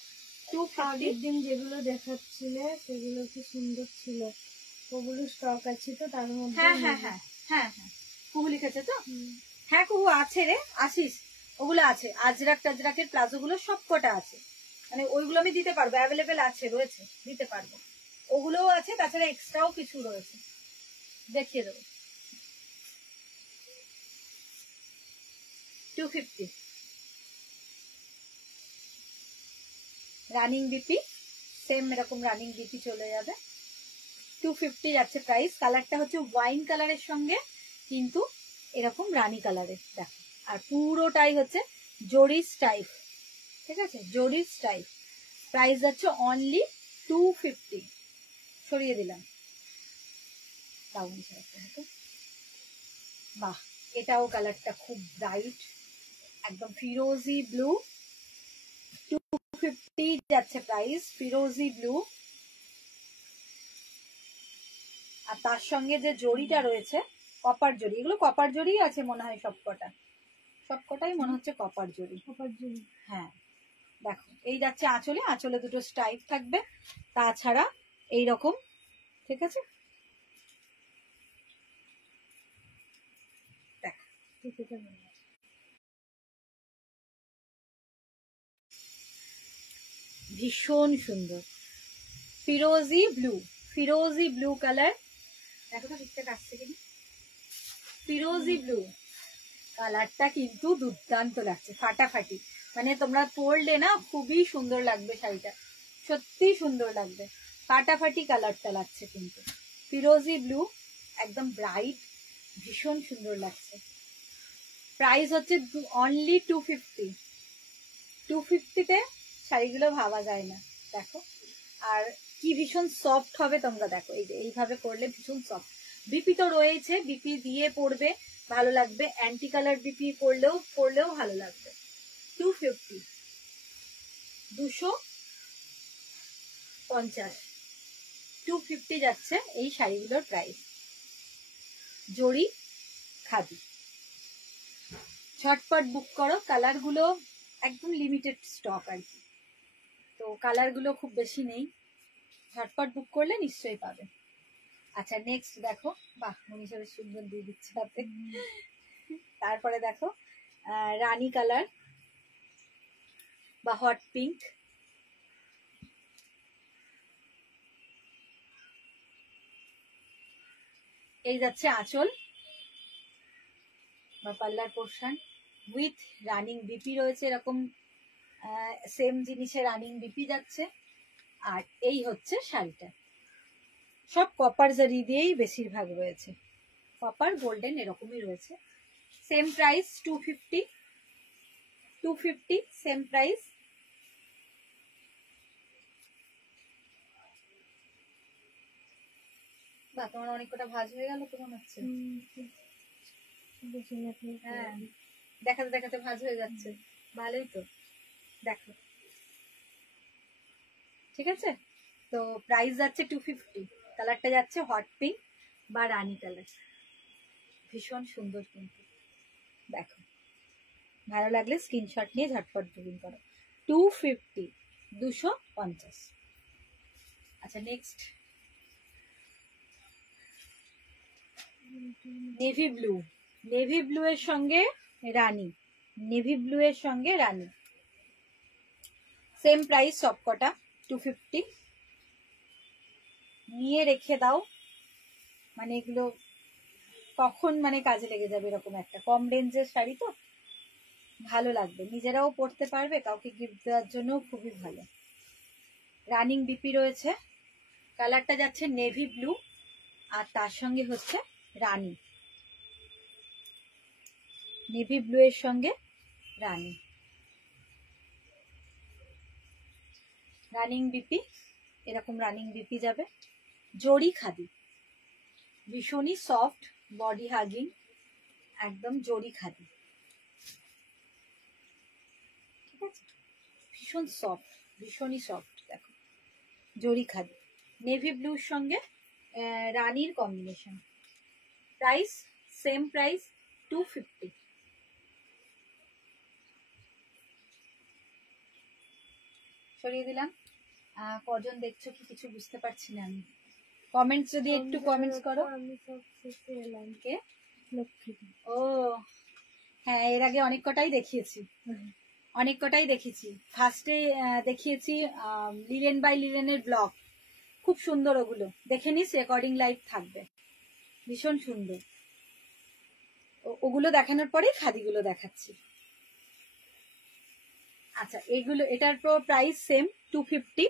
250। আগের দিন যেগুলো দেখাচ্ছিলে সেগুলো কি সুন্দর ছিল, ওগুলো স্টক আছে তো তার মধ্যে? হ্যাঁ হ্যাঁ হ্যাঁ হ্যাঁ হ্যাঁ, কুহু লিখেছে তো? হ্যাঁ কুহু, আছে রে, আসিস, ওগুলো আছে, আজরাক টাজরাকের প্লাজো গুলো সব কটা আছে, মানে ওইগুলো আমি দিতে পারবো, অ্যাভেলেবেল আছে, রয়েছে, দিতে পারবো, ওগুলোও আছে, তাছাড়া এক্সট্রাও কিছু রয়েছে, দেখিয়ে দেবো। 250 রানিং বিপি, সেম এরকম রানিং বিপি চলে যাবে। 250 যাচ্ছে প্রাইস। কালারটা হচ্ছে ওয়াইন কালারের সঙ্গে কিন্তু এরকম রানী কালারের, দেখো। আর পুরোটাই হচ্ছে জরিস টাইপ, ঠিক আছে, জরিস টাইপ। প্রাইস যাচ্ছে অনলি 250। সরিয়ে দিলাম। বাহ, এটাও কালারটা খুব ব্রাইট, একদম ফিরোজি ব্লু। 250 যাচ্ছে প্রাইস, ফিরোজি ব্লু। আর তার সঙ্গে যে জড়িটা রয়েছে কপার জড়ি, এগুলো কপার জড়ি আছে মনে হয় সবকটাই মনে হচ্ছে কপার জড়ি। হ্যাঁ, দেখো এই যাচ্ছে আঁচলে, আঁচলে দুটো স্ট্রাইপ থাকবে, তাছাড়া এইরকম, ঠিক আছে। ভীষণ সুন্দর ফিরোজি ব্লু, ফিরোজি ব্লু কালার। দেখো তো ঠিকঠাক আসছে কিনা। ফিরোজি ব্লু কালারটা কিন্তু দুর্দান্ত লাগছে, ফাটাফাটি। মানে তোমরা পরলে না খুবই সুন্দর লাগবে শাড়িটা, সত্যি সুন্দর লাগবে। ফাটাফাটি কালারটা লাগছে কিন্তু, ফিরোজি ব্লু, একদম ব্রাইট, ভীষণ সুন্দর লাগছে। প্রাইস হচ্ছে অনলি 250। 250-তে শাড়িগুলো ভাবা যায় না, দেখো। আর কি ভীষণ সফট হবে তোমরা দেখো, এই যে এইভাবে করলে ভীষণ সফট। বিপি তো রয়েছে, বিপি দিয়ে পরবে ভালো লাগবে, অ্যান্টি কালার বিপি পরলেও ভালো লাগবে। 250, 250, 250 যাচ্ছে এই শাড়িগুলোর প্রাইস। জরি খাদি, ঝটপট বুক করো। কালারগুলো একদম লিমিটেড স্টক আর কি, তো কালারগুলো খুব বেশি নেই, ঝটপট বুক করলে নিশ্চয়ই পাবে। আচ্ছা নেক্সট দেখো, বাহ মনীষা সুন্দর দিয়ে দিচ্ছে হাতে। তারপরে দেখো রানী কালার বা হট পিঙ্ক, এই যাচ্ছে আঁচল বা পাল্লার পোর্শন উইথ রানিং বিপি রয়েছে, এরকম সেম জিনিসে রানিং বিপি যাচ্ছে। আর এই হচ্ছে শাড়িটা, সব কপার জারি দিয়েই বেশিরভাগ রয়েছে, কপার গোল্ডেন এরকমই রয়েছে। Same price 250, 250 same price. বা তোমার অনেক কটা ভাঁজ হয়ে গেল তো মনে হচ্ছে। হ্যাঁ, দেখাতে দেখাতে ভাঁজ হয়ে যাচ্ছে, ভালোই তো। দেখো ঠিক আছে, তো প্রাইস যাচ্ছে 250। কালারটা যাচ্ছে হট পিঙ্ক বা রানী কালার, ভীষণ সুন্দর কিন্তু। দেখো ভালো লাগলে স্ক্রিনশট নিয়ে ঝটপট বুকিং করো। 250, 250। আচ্ছা next navy blue, navy blue এর সঙ্গে রানী, নেভি ব্লু এর সঙ্গে রানী, সেম প্রাইস সবকটা 250। নিয়ে রেখে দাও, মানে এগুলো কখন মানে কাজে লেগে যাবে, এরকম একটা কম রেঞ্জের শাড়ি তো ভালো লাগবে, নিজেরাও পরতে পারবে, কাউকে গিফট দেওয়ার জন্য খুবই ভালো। রানিং বিপি রয়েছে, কালারটা যাচ্ছে নেভি ব্লু আর তার সঙ্গে হচ্ছে রানী, নেভি ব্লু এর সঙ্গে রানী, রানিং বিপি, এরকম রানিং বিপি যাবে। জরি খাদি, ভীষণই সফট, বডি হাগিং, একদম জরি খাদি, ঠিক আছে, ভীষণ সফট, ভীষণই সফট। দেখো জরি খাদি, নেভি ব্লুর সঙ্গে রানীর কম্বিনেশন। Price same price 250। সরিয়ে দিলাম। কজন দেখছো কি কিছু বুঝতে পারছি না আমি, কমেন্টস যদি একটু কমেন্টস করো। আমি সব শেষে এলাম। কে? লক্ষ্মী। ও হ্যাঁ, এর আগে অনেক কটাই দেখিয়েছি, অনেক কটাই দেখেছি। ফার্স্টে দেখিয়েছি লিলেন বাই লিলেনের ব্লগ, খুব সুন্দর, ওগুলো দেখে নিস, রেকর্ডিং লাইভ থাকবে, ভীষণ সুন্দর। ওগুলো দেখানোর পরেই খাদিগুলো দেখাচ্ছি। আচ্ছা, এগুলো এটার প্রাইস সেম 250।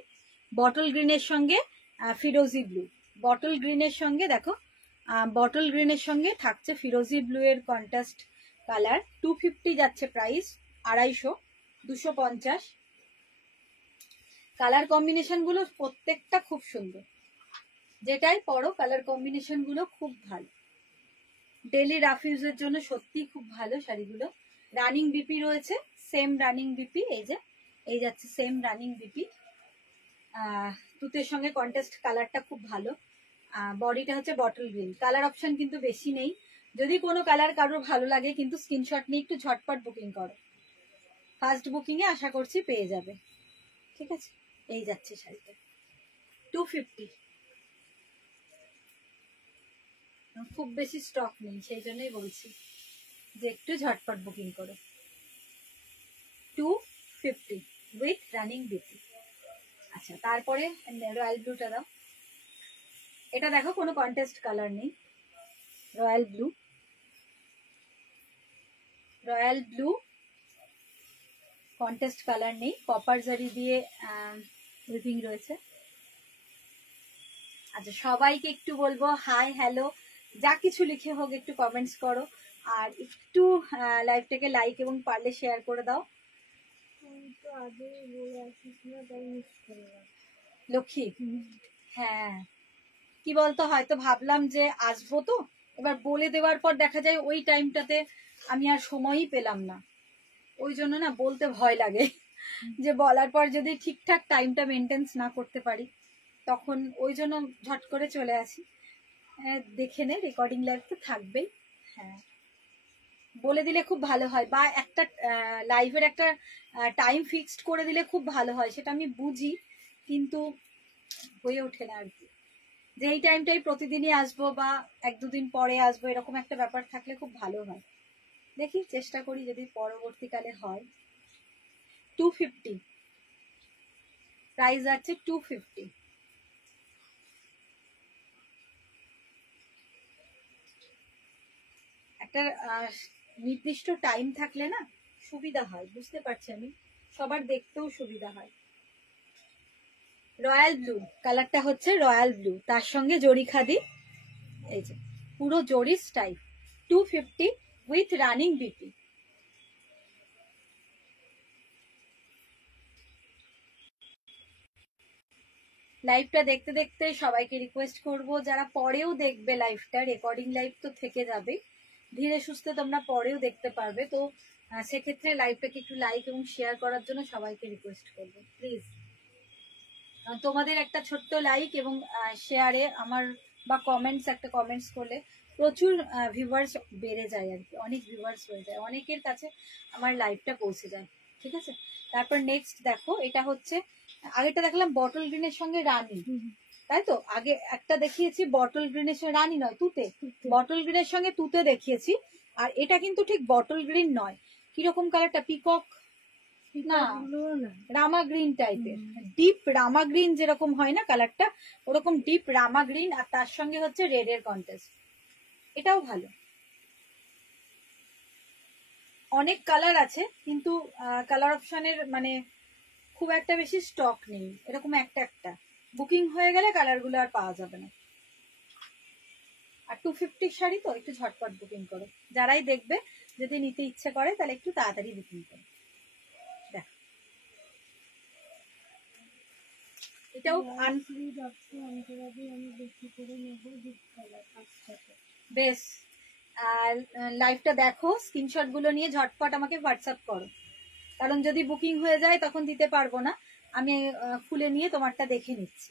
বটল গ্রিনের সঙ্গে ফিরোজি ব্লু, বটল গ্রিনের সঙ্গে দেখো, বটল গ্রিনের সঙ্গে থাকছে ফিরোজি ব্লু এর কন্ট্রাস্ট কালার। 250 যাচ্ছে প্রাইস, 250, 250। কালার কম্বিনেশন গুলো প্রত্যেকটা খুব সুন্দর, যেটাই পরো কালার কম্বিনেশন গুলো খুব ভালো। ডেলি রাফ ইউজের জন্য সত্যি খুব ভালো শাড়িগুলো। রানিং বিপি রয়েছে, সেম রানিং বিপি, এই যে এই যাচ্ছে সেম রানিং বিপি। তুতের সঙ্গে কন্ট্রাস্ট কালারটা খুব ভালো। বডিটা হচ্ছে বটল গ্রিন, কালার অপশন কিন্তু বেশি নেই। যদি কোনো কালার কারোর ভালো লাগে কিন্তু স্ক্রিনশট নিয়ে একটু ঝটপট বুকিং করো, ফার্স্ট বুকিং এ আশা করছি পেয়ে যাবে। ঠিক আছে, এই যাচ্ছে শাড়িটা 250। খুব বেশি স্টক নেই, সেই জন্যই বলছি যে একটু ঝটপট বুকিং করো। 250 উইথ রানিং বিপি। আচ্ছা, তারপরে রয়্যাল ব্লুটা দাও। এটা দেখো কোনো কন্ট্রাস্ট কালার নেই, royal blue, royal blue contrast colour নেই, কপার জারি দিয়ে উইভিং রয়েছে। আচ্ছা, সবাইকে একটু বলবো হাই হ্যালো যা কিছু লিখে হোক একটু কমেন্টস করো, আর একটু লাইভটাকে লাইক এবং পারলে শেয়ার করে দাও। তো আগে বলে আসিস না, তাই মিস করলাম। লক্ষ্মী, হ্যাঁ কি বলতো, হয়তো ভাবলাম যে আসবো, তো এবার বলে দেওয়ার পর দেখা যায় ওই টাইমটাতে আমি আর সময়ই পেলাম না, ওই জন্য না বলতে ভয় লাগে যে বলার পর যদি ঠিকঠাক টাইমটা মেনটেন্স না করতে পারি, তখন ওই জন্য ঝট করে চলে আসি। দেখে নে, রেকর্ডিং লাইভ তো থাকবেই। হ্যাঁ, বলে দিলে খুব ভালো হয়, বা একটা লাইভের একটা টাইম ফিক্সড করে দিলে খুব ভালো হয়, সেটা আমি বুঝি কিন্তু হয়ে ওঠে না আর কি। যে এই টাইমটাই প্রতিদিনই আসবো বা এক দুদিন পরে আসবো, এরকম একটা ব্যাপার থাকলে খুব ভালো হয়। দেখি চেষ্টা করি যদি পরবর্তীকালে হয়। 250 প্রাইস আছে, 250। একটা নির্দিষ্ট টাইম থাকলে না সুবিধা হয়, বুঝতে পারছি আমি, সবার দেখতেও সুবিধা হয়। রয়্যাল ব্লু কালারটা হচ্ছে রয়্যাল ব্লু, তার সঙ্গে জরি খাদি, এই যে পুরো জরি স্টাইল। 250 with running BP. লাইভটা দেখতে দেখতে সবাইকে রিকোয়েস্ট করব, যারা পরেও দেখবে লাইভটা, রেকর্ডিং লাইভ তো থেকে যাবে, ধীরে সুস্থে তোমরা পরেও দেখতে পারবে, তো সেক্ষেত্রে লাইভটাকে একটু লাইক এবং শেয়ার করার জন্য সবাইকে রিকোয়েস্ট করবো প্লিজ। তোমাদের একটা ছোট্ট লাইক এবং শেয়ারে আমার বা কমেন্টস, একটা কমেন্টস করলে প্রচুর ভিউয়ার্স বেড়ে যায় আর কি, অনেক ভিউয়ার্স হয়ে যায়, অনেকের কাছে আমার লাইভটা পৌঁছে যায়। ঠিক আছে, তারপর নেক্সট দেখো, এটা হচ্ছে আগেটা দেখলাম বটল গ্রিনের সঙ্গে রানী, তাই তো? আগে একটা দেখিয়েছি বটল গ্রিনের সঙ্গে রানী নয়, তুতে, বটল গ্রিনের সঙ্গে তুতে দেখিয়েছি। আর এটা কিন্তু ঠিক বটল গ্রিন নয়, কিরকম কালারটা, পিকক না, রামা গ্রিন টাইপের, ডিপ রামা গ্রিন যেরকম হয় না কালারটা, ওরকম ডিপ রামা গ্রিন, আর তার সঙ্গে হচ্ছে রেড এর কন্ট্রাস্ট। এটাও ভালো, অনেক কালার আছে কিন্তু কালার অপশনের মানে খুব একটা বেশি স্টক নেই, এরকম একটা একটা বুকিং হয়ে গেলে কালারগুলো আর পাওয়া যাবে না। আর 250 শাড়ি তো একটু ঝটপট বুকিং করো, যারাই দেখবে যদি নিতে ইচ্ছে করে তাহলে একটু তাড়াতাড়ি বুকিং করো। দেখ, এটাও বেশ। লাইভটা দেখো, স্ক্রিনশট গুলো নিয়ে ঝটপট আমাকে হোয়াটসঅ্যাপ করো, কারণ যদি বুকিং হয়ে যায় তখন দিতে পারবো না। আমি খুলে নিয়ে তোমারটা দেখে নিচ্ছি,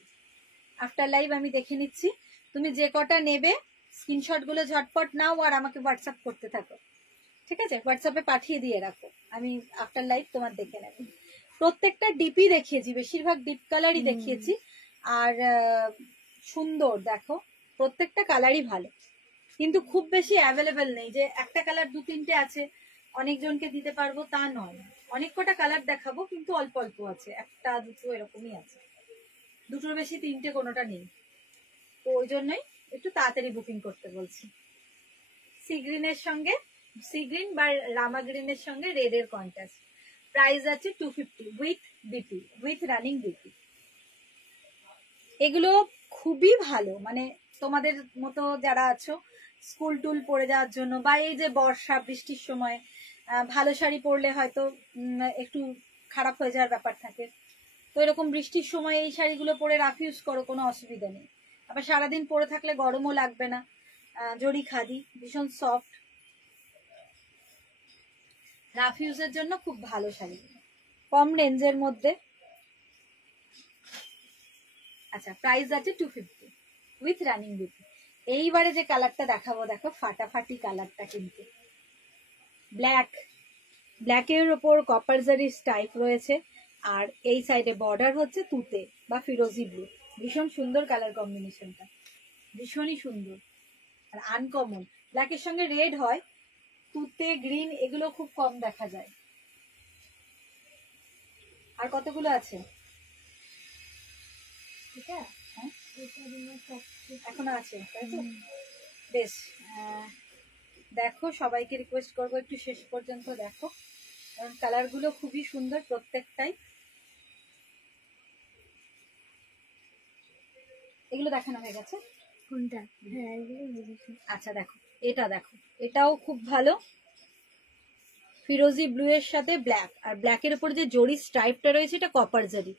আফটার লাইভ আমি দেখে নিচ্ছি। তুমি যে কটা নেবে স্ক্রিনশট গুলো ঝটপট নাও আর আমাকে হোয়াটসঅ্যাপ করতে থাকো, ঠিক আছে? হোয়াটসঅ্যাপে পাঠিয়ে দিয়ে রাখো, আমি আফটার লাইভ তোমার দেখে নেব। প্রত্যেকটা ডিপই দেখিয়েছি, বেশিরভাগ ডিপ কালারই দেখিয়েছি, আর সুন্দর দেখো, প্রত্যেকটা কালারই ভালো, কিন্তু খুব বেশি অ্যাভেলেবেল নেই যে একটা কালার দু তিনটে আছে অনেকজনকে দিতে পারবো তা নয়। অনেক কটা কালার দেখাবো কিন্তু অল্প অল্প আছে, একটা দুটো এরকমই আছে, দুটোর বেশি তিনটে কোনোটা নেই, তো ওই জন্যই একটু তাড়াতাড়ি বুকিং করতে বলছি। সি গ্রিনের সঙ্গে, সি গ্রিন বা রামা গ্রিনের সঙ্গে রেড এর কন্ট্রাস্ট, প্রাইস আছে 250 with BP, with running BP. এগুলো খুবই ভালো, মানে তোমাদের মতো যারা আছো স্কুল টুল পরে যাওয়ার জন্য, বা এই যে বর্ষা বৃষ্টির সময় ভালো শাড়ি পরলে হয়তো একটু খারাপ হয়ে যাওয়ার ব্যাপার থাকে, তো এরকম বৃষ্টির সময় এই শাড়িগুলো পরে রাফ ইউজ করো, কোনো অসুবিধা নেই। আবার সারাদিন পরে থাকলে গরমও লাগবে না। জরি খাদি, ভীষণ সফট, রাফ ইউজের জন্য খুব ভালো শাড়ি, কম রেঞ্জের মধ্যে। আচ্ছা, প্রাইস আছে 250 উইথ রানিং বিপি। এইবারে যে কালারটা দেখাবো, দেখো ফাটাফাটি কালারটা, কিন্তু ব্ল্যাক, ব্ল্যাকের ওপর কপার জারি স্টাইপ রয়েছে, আর এই সাইডে বর্ডার হচ্ছে তুতে বা ফিরোজি ব্লু। ভীষণ সুন্দর কালার কম্বিনেশনটা, ভীষণই সুন্দর আর আনকমন। ব্ল্যাকের সঙ্গে রেড হয়, তুতে গ্রিন এগুলো খুব কম দেখা যায়। আর কতগুলো আছে এটা? হ্যাঁ, এখনো আছে, তাই তো? বেশ, দেখো, সবাইকে রিকোয়েস্ট করবো একটু শেষ পর্যন্ত দেখো, কারণ কালার গুলো খুবই সুন্দর প্রত্যেকটাই। এগুলো দেখানো হয়ে গেছে। কোনটা? হ্যাঁ, এগুলো বুঝেছি। আচ্ছা দেখো, এটা দেখো, এটাও খুব ভালো, ফিরোজি ব্লু এর সাথে ব্ল্যাক, আর ব্ল্যাকের উপরে যে জরি স্ট্রাইপটা রয়েছে এটা কপার জারি।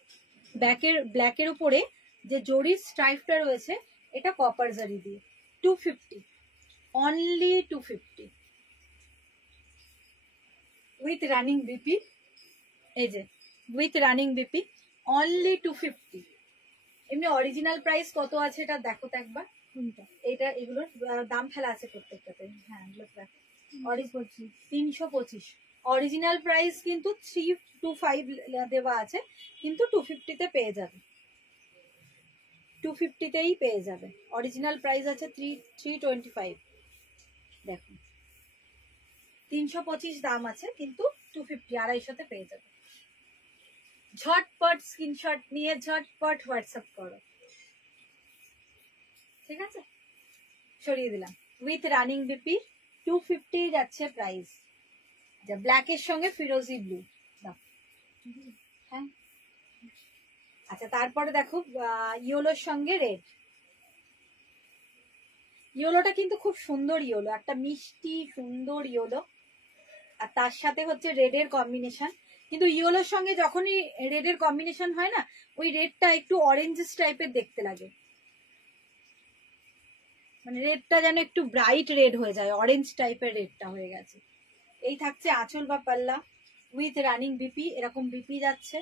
ব্ল্যাকের উপরে যে জরি স্ট্রাইপটা রয়েছে এটা কপার জারি দিয়ে। 250, অনলি 250 উইথ রানিং বিপি। এই যে উইথ রানিং বিপি, অনলি 250। এমনি অরিজিনাল প্রাইস কত আছে এটা দেখো তো একবার। কোনটা? এটা, এগুলোর দাম ফেলা আছে প্রত্যেকটাতে। হ্যাঁ, এগুলো 325। অরিজিনাল প্রাইস কিন্তু 325 দেওয়া আছে, কিন্তু 250-তে পেয়ে যাবে, 250-তেই পেয়ে যাবে। অরিজিনাল প্রাইস আছে 325। দেখো 325 দাম আছে, কিন্তু 250, 250-তে পেয়ে যাবে। ঝটপট স্ক্রিনশট নিয়ে ঝটপট হোয়াটসঅ্যাপ করো, ঠিক আছে? সরিয়ে দিলাম। উইথ রানিং বিপি 250 যাচ্ছে প্রাইস। ব্ল্যাকের সঙ্গে ফিরোজি ব্লু। হ্যাঁ, আচ্ছা, তারপরে দেখো ইয়েলোর সঙ্গে রেড। ইয়েলোটা কিন্তু খুব সুন্দর ইয়েলো, একটা মিষ্টি সুন্দর ইয়েলো, আর তার সাথে হচ্ছে রেডের কম্বিনেশন। কিন্তু ইয়েলোর সঙ্গে যখনই রেডের কম্বিনেশন হয় না, ওই রেডটা একটু অরেঞ্জ টাইপের দেখতে লাগে, মানে রেডটা যেন একটু ব্রাইট রেড হয়ে যায়, অরেঞ্জ টাইপের রেডটা হয়ে গেছে। এই থাকছে আঁচল বা পাল্লা, উইথ রানিং বিপি, এরকম বিপি যাচ্ছে।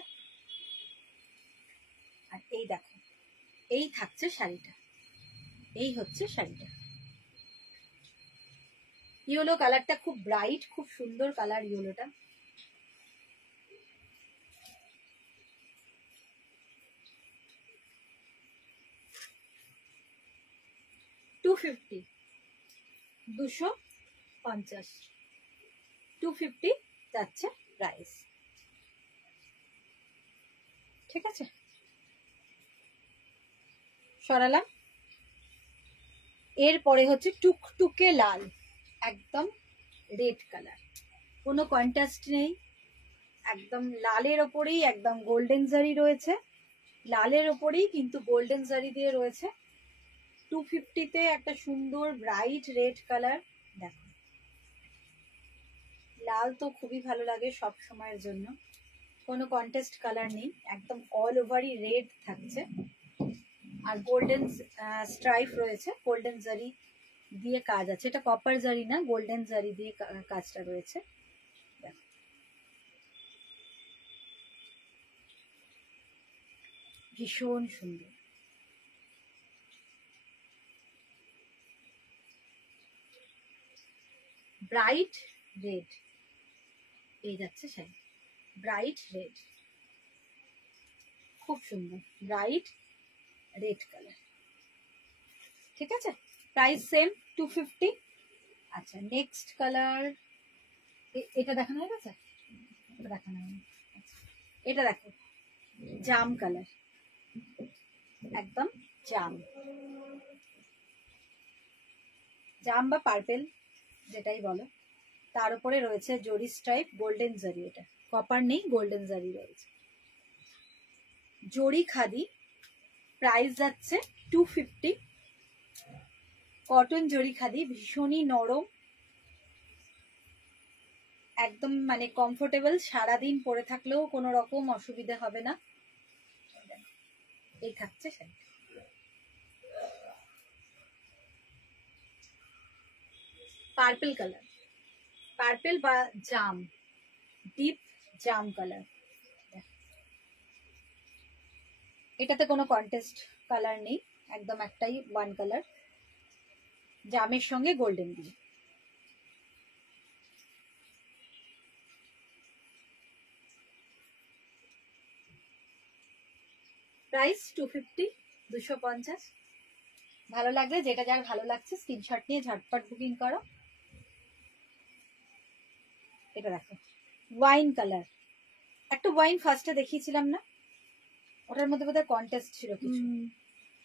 আর এই দেখো, এই থাকছে শাড়িটা, এই হচ্ছে শাড়িটা। ইয়েলো কালারটা খুব ব্রাইট, খুব সুন্দর কালার ইয়েলোটা। $250, 250, 250 যাচ্ছে প্রাইস, ঠিক আছে? সরালাম। এরপরে হচ্ছে টুকটুকে লাল, একদম রেড কালার, কোনো কন্ট্রাস্ট নেই, একদম লালের ওপরেই একদম গোল্ডেন জারি রয়েছে, লালের ওপরেই কিন্তু গোল্ডেন জারি দিয়ে রয়েছে। 250-তে একটা সুন্দর ব্রাইট রেড কালার। দেখো, লাল তো খুবই ভালো লাগে সব সময়ের জন্য, কোনো কন্টেস্ট কালার নেই, একদম অল ওভারই রেড থাকছে, আর গোল্ডেন স্ট্রাইপ রয়েছে, গোল্ডেন জারি দিয়ে কাজ আছে, এটা কপার জারি না, গোল্ডেন জারি দিয়ে কাজটা রয়েছে। ভীষণ সুন্দর, ব্রাইট রেড, এই যাচ্ছে শাড়ি, ব্রাইট রেড, খুব সুন্দর ব্রাইট রেড কালার, ঠিক আছে? Price same 250। আচ্ছা, নেক্সট কালার, এটা দেখানো হয়ে গেছে, এটা দেখানো হয়নি। আচ্ছা, এটা দেখো, জাম কালার, একদম জাম, জাম বা পার্পেল যেটাই বলো, তার উপরে রয়েছে জরি স্ট্রাইপ, গোল্ডেন জারি, এটা কপার নেই, গোল্ডেন জারি রয়েছে। জরি খাদি, প্রাইস যাচ্ছে 250। কটন জরি খাদি, ভীষণই নরম, একদম মানে কমফোর্টেবল, সারাদিন পরে থাকলেও কোনো রকম অসুবিধা হবে না। এই থাকছে শাড়ি। পার্পল কালার, পার্পল বা জাম, ডিপ জাম কালার। এটাতে কোনো কন্টেস্ট কালার নেই, একদম একটাই ওয়ান কালার, জামের সঙ্গে গোল্ডেন দিয়ে। প্রাইস 250, 250। ভালো লাগলে, যেটা যার ভালো লাগছে স্ক্রিনশট নিয়ে ঝটপট বুকিং করো। এটা দেখো ওয়াইন কালার, একটা ওয়াইন ফার্স্টে দেখিয়েছিলাম না, ওটার মধ্যে বোধহয় কন্টেস্ট ছিল কিছু।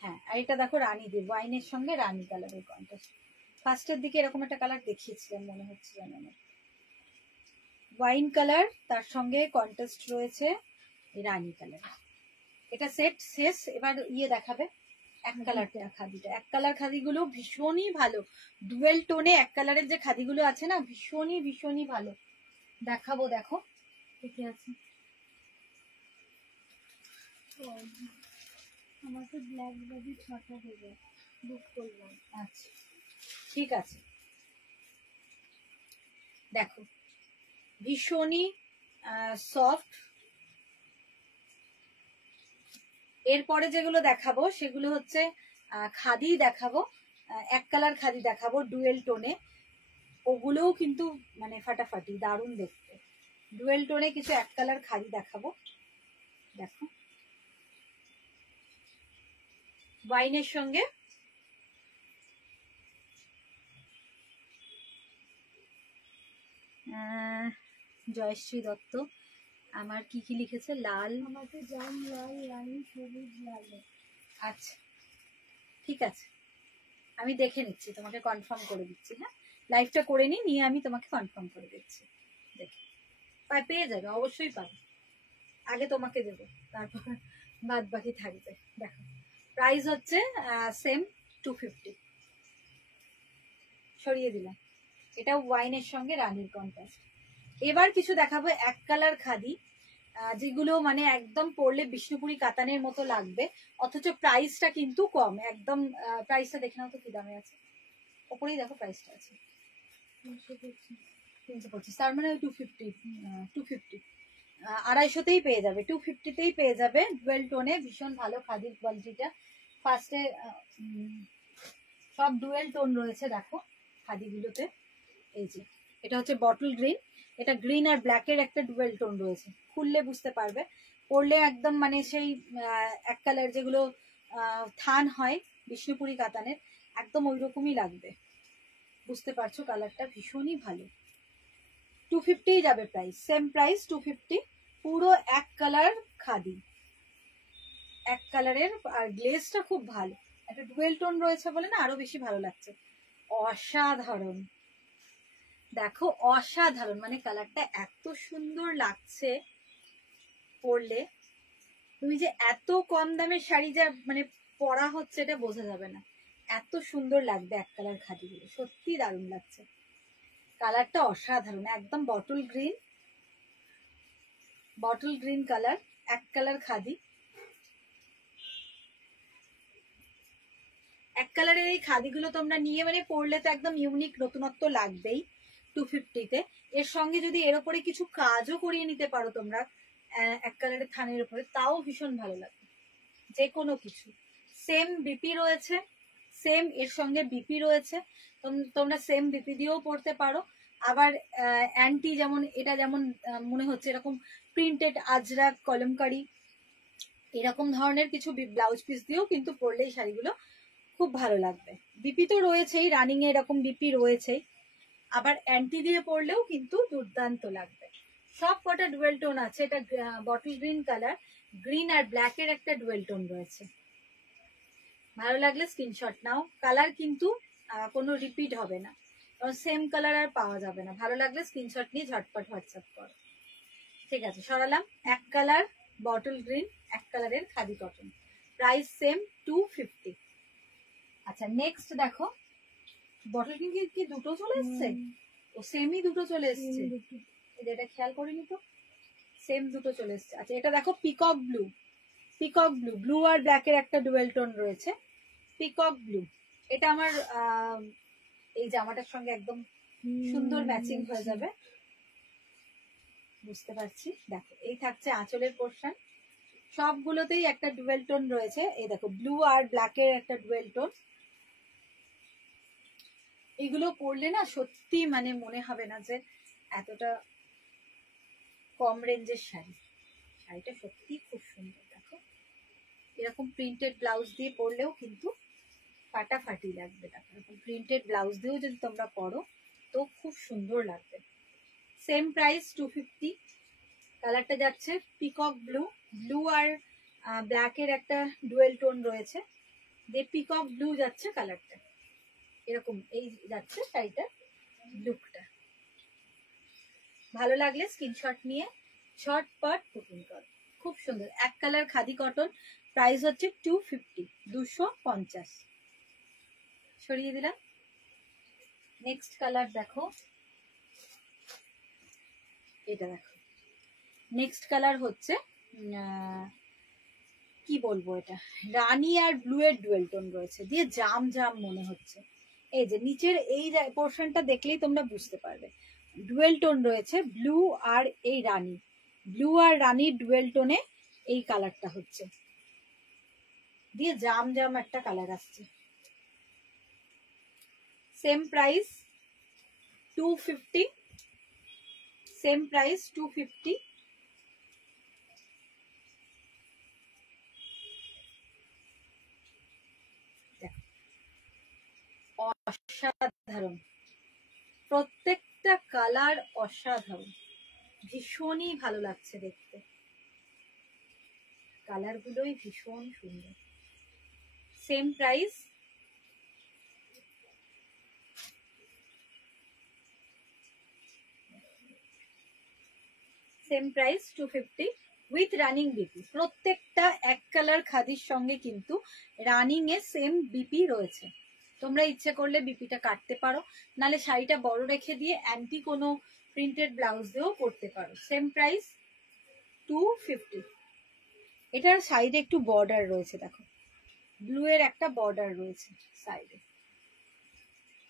হ্যাঁ, আর এটা দেখো রানী দিয়ে, ওয়াইনের সঙ্গে রানী কালারের কন্টেস্ট। ফার্স্টের দিকে এরকম একটা কালার দেখিয়েছিলাম মনে হচ্ছে, জানো না, ওয়াইন কালার, তার সঙ্গে কন্টেস্ট রয়েছে রানী কালার। এটা সেট শেষ, এবার দেখাবে এক কালারটা খাদিটা। এক কালার খাদিগুলো ভীষণই ভালো, ডুয়েল টোনে এক কালারের যে খাদিগুলো আছে না, ভীষণই ভীষণই ভালো। দেখাবো, দেখো দেখে আছে। আমাকে ব্ল্যাক বাজি 6টা দেবে, বুক করলাম। আচ্ছা ঠিক আছে, দেখো ভীষণই সফট। এরপরে যেগুলো দেখাবো সেগুলো হচ্ছে খাদি দেখাবো, এক কালার খাদি দেখাবো ডুয়েল টোনে, ওগুলোও কিন্তু মানে ফাটাফাটি, দারুণ দেখতে। ডুয়েল টোনে কিছু এক কালার খাদি দেখাবো, দেখো ওয়াইনের সঙ্গে জয়শ্রী দত্ত আমার কি কি লিখেছে, লাল, আমাকে জাম লাল, রানী সবুজ, লাল। আচ্ছা ঠিক আছে, আমি দেখে নিচ্ছি, তোমাকে কনফার্ম করে দিচ্ছি। হ্যাঁ, লাইভটা করে নিয়ে আমি তোমাকে কনফার্ম করে দিচ্ছি। দেখে পেয়ে যাবে, অবশ্যই পাবে, আগে তোমাকে দেবো, তারপর বাদ বাকি থাকবে। দেখো প্রাইস হচ্ছে সেম 250, সরিয়ে দিলাম। এটা ওয়াইনের সঙ্গে রানীর কন্ট্রাস্ট। এবার কিছু দেখাবো এক কালার খাদি, যেগুলো মানে একদম পরলে বিষ্ণুপুরি কাতানের মতো লাগবে, অথচ প্রাইসটা কিন্তু কম একদম। প্রাইসটা দেখে নাও তো কি দামে আছে, ওপরেই দেখো প্রাইসটা আছে 325, তার মানে 250, 250 পেয়ে যাবে, 250তেই পেয়ে যাবে। ডুয়েল টোনে ভীষণ ভালো খাদির কোয়ালিটিটা। ফার্স্টে সব ডুয়েল টোন রয়েছে, দেখো খাদিগুলোতে। এই যে এটা হচ্ছে বটল গ্রিন, এটা গ্রিন আর ব্ল্যাকের একটা ডুয়েল টোন রয়েছে, খুললে বুঝতে পারবে, পরলে একদম মানে সেই এক কালার যেগুলো থান হয় বিষ্ণুপুরি কাতানের, একদম ওই রকমই লাগবে, বুঝতে পারছো কালারটা ভীষণই ভালো। 250 যাবে প্রাইস, সেম প্রাইস 250, পুরো এক কালার খাদি, এক কালারের, আর গ্লেজটা খুব ভালো, একটা ডুয়েল টোন রয়েছে বলে না আরো বেশি ভালো লাগছে। অসাধারণ, দেখো অসাধারণ, মানে কালারটা এত সুন্দর লাগছে পরলে, তুমি যে এত কম দামের শাড়ি যা মানে পরা হচ্ছে এটা বোঝা যাবে না, এত সুন্দর লাগবে এক কালার খাদিগুলো, সত্যি দারুণ লাগছে। কালারটা অসাধারণ, একদম bottle green, bottle green colour, এক কালার খাদি। এক কালারের এই খাদিগুলো তোমরা নিয়ে মানে পরলে তো একদম ইউনিক, নতুনত্ব লাগবেই 250-তে। এর সঙ্গে যদি এর উপরে কিছু কাজও করিয়ে নিতে পারো তোমরা এক কালারের থানের উপরে, তাও ভীষণ ভালো লাগবে, যে কোনো কিছু। সেম বিপি রয়েছে, সেম এর সঙ্গে বিপি রয়েছে, তোমরা সেম বিপি দিয়েও পরতে পারো। আবার অ্যান্টি, যেমন এটা যেমন মনে হচ্ছে এরকম প্রিন্টেড আজরাক কলমকারি এরকম ধরনের কিছু ব্লাউজ পিস দিয়েও কিন্তু পরলে এই শাড়িগুলো খুব ভালো লাগবে। বিপি তো রয়েছেই, রানিং এ এরকম বিপি রয়েছেই, আবার অ্যান্টি দিয়ে পরলেও কিন্তু দুর্দান্ত লাগবে। সব কটা ডুয়েল টোন আছে, এটা বটল গ্রিন কালার, গ্রিন আর ব্ল্যাকের একটা ডুয়েল টোন রয়েছে। ভালো লাগলে স্ক্রিনশট নাও, কালার কিন্তু কোনো রিপিট হবে না, সেম কালার আর পাওয়া যাবে না, ভালো লাগলে স্ক্রিনশট নিয়ে ঝটপট হোয়াটসঅ্যাপ করো। ঠিক আছে, সরালাম। এক কালার বটল গ্রিন, এক কালারের খাদি কটন, প্রাইস সেম 250। আচ্ছা নেক্সট দেখো, বটল গ্রিন কি দুটো চলে এসছে? ও সেমই দুটো চলে এসছে, এটা খেয়াল করিনি তো, সেম দুটো চলে এসছে। আচ্ছা এটা দেখো peacock blue, peacock blue, blue আর ব্ল্যাকের একটা ডুয়েল টোন রয়েছে, পিকক ব্লু। এটা আমার এই জামাটার সঙ্গে একদম সুন্দর ম্যাচিং হয়ে যাবে, বুঝতে পারছি। দেখো এই থাকছে আঁচলের পোর্শন, সবগুলোতেই একটা ডুয়েল টোন রয়েছে। এই দেখো ব্লু আর ব্ল্যাকের একটা ডুয়েল টোন। এগুলো পরলে না সত্যি মানে মনে হবে না যে এতটা কম রেঞ্জের শাড়ি। শাড়িটা সত্যি খুব সুন্দর। দেখো এরকম প্রিন্টেড ব্লাউজ দিয়ে পরলেও কিন্তু ফাটাফাটি লাগবে। দেখো এরকম প্রিন্টেড ব্লাউজ দিয়েও যদি তোমরা পরো তো খুব সুন্দর লাগবে। Same price 250। কালারটা যাচ্ছে পিকক ব্লু, ব্লু আর ব্ল্যাকের একটা ডুয়েল টোন রয়েছে, দিয়ে পিকক ব্লু যাচ্ছে কালারটা, এরকম এই যাচ্ছে শাড়িটার লুকটা। ভালো লাগলে স্ক্রিনশট নিয়ে ঝটপট বুকিং করো। খুব সুন্দর এক কালার খাদি কটন, প্রাইস হচ্ছে 250, 250। সরিয়ে দিলাম। নেক্সট কালার দেখো, এটা দেখো নেক্সট কালার হচ্ছে কি বলবো, এটা রানী আর ব্লু এর ডুয়েল টোন রয়েছে, দিয়ে জাম জাম মনে হচ্ছে। এই যে নিচের এই পোর্শনটা দেখলেই তোমরা বুঝতে পারবে, ডুয়েল টোন রয়েছে ব্লু আর এই রানী, ব্লু আর রানীর ডুয়েল টোনে এই কালারটা হচ্ছে, দিয়ে জাম জাম একটা কালার আসছে। Same price 250, same price 250। অসাধারণ, প্রত্যেকটা কালার অসাধারণ, ভীষণই ভালো লাগছে দেখতে, কালার গুলোই ভীষণ সুন্দর। Same price, same price 250 with running BP. প্রত্যেকটা এক কালার খাদির সঙ্গে কিন্তু রানিং এ সেম বিপি রয়েছে, তোমরা ইচ্ছে করলে বিপিটা কাটতে পারো, নালে শাড়িটা বড় রেখে দিয়ে অ্যান্টি কোনো প্রিন্টেড ব্লাউজ দিয়েও করতে পারো। Same price 250। এটার সাইডে একটু বর্ডার রয়েছে, দেখো ব্লু এর একটা বর্ডার রয়েছে সাইডে,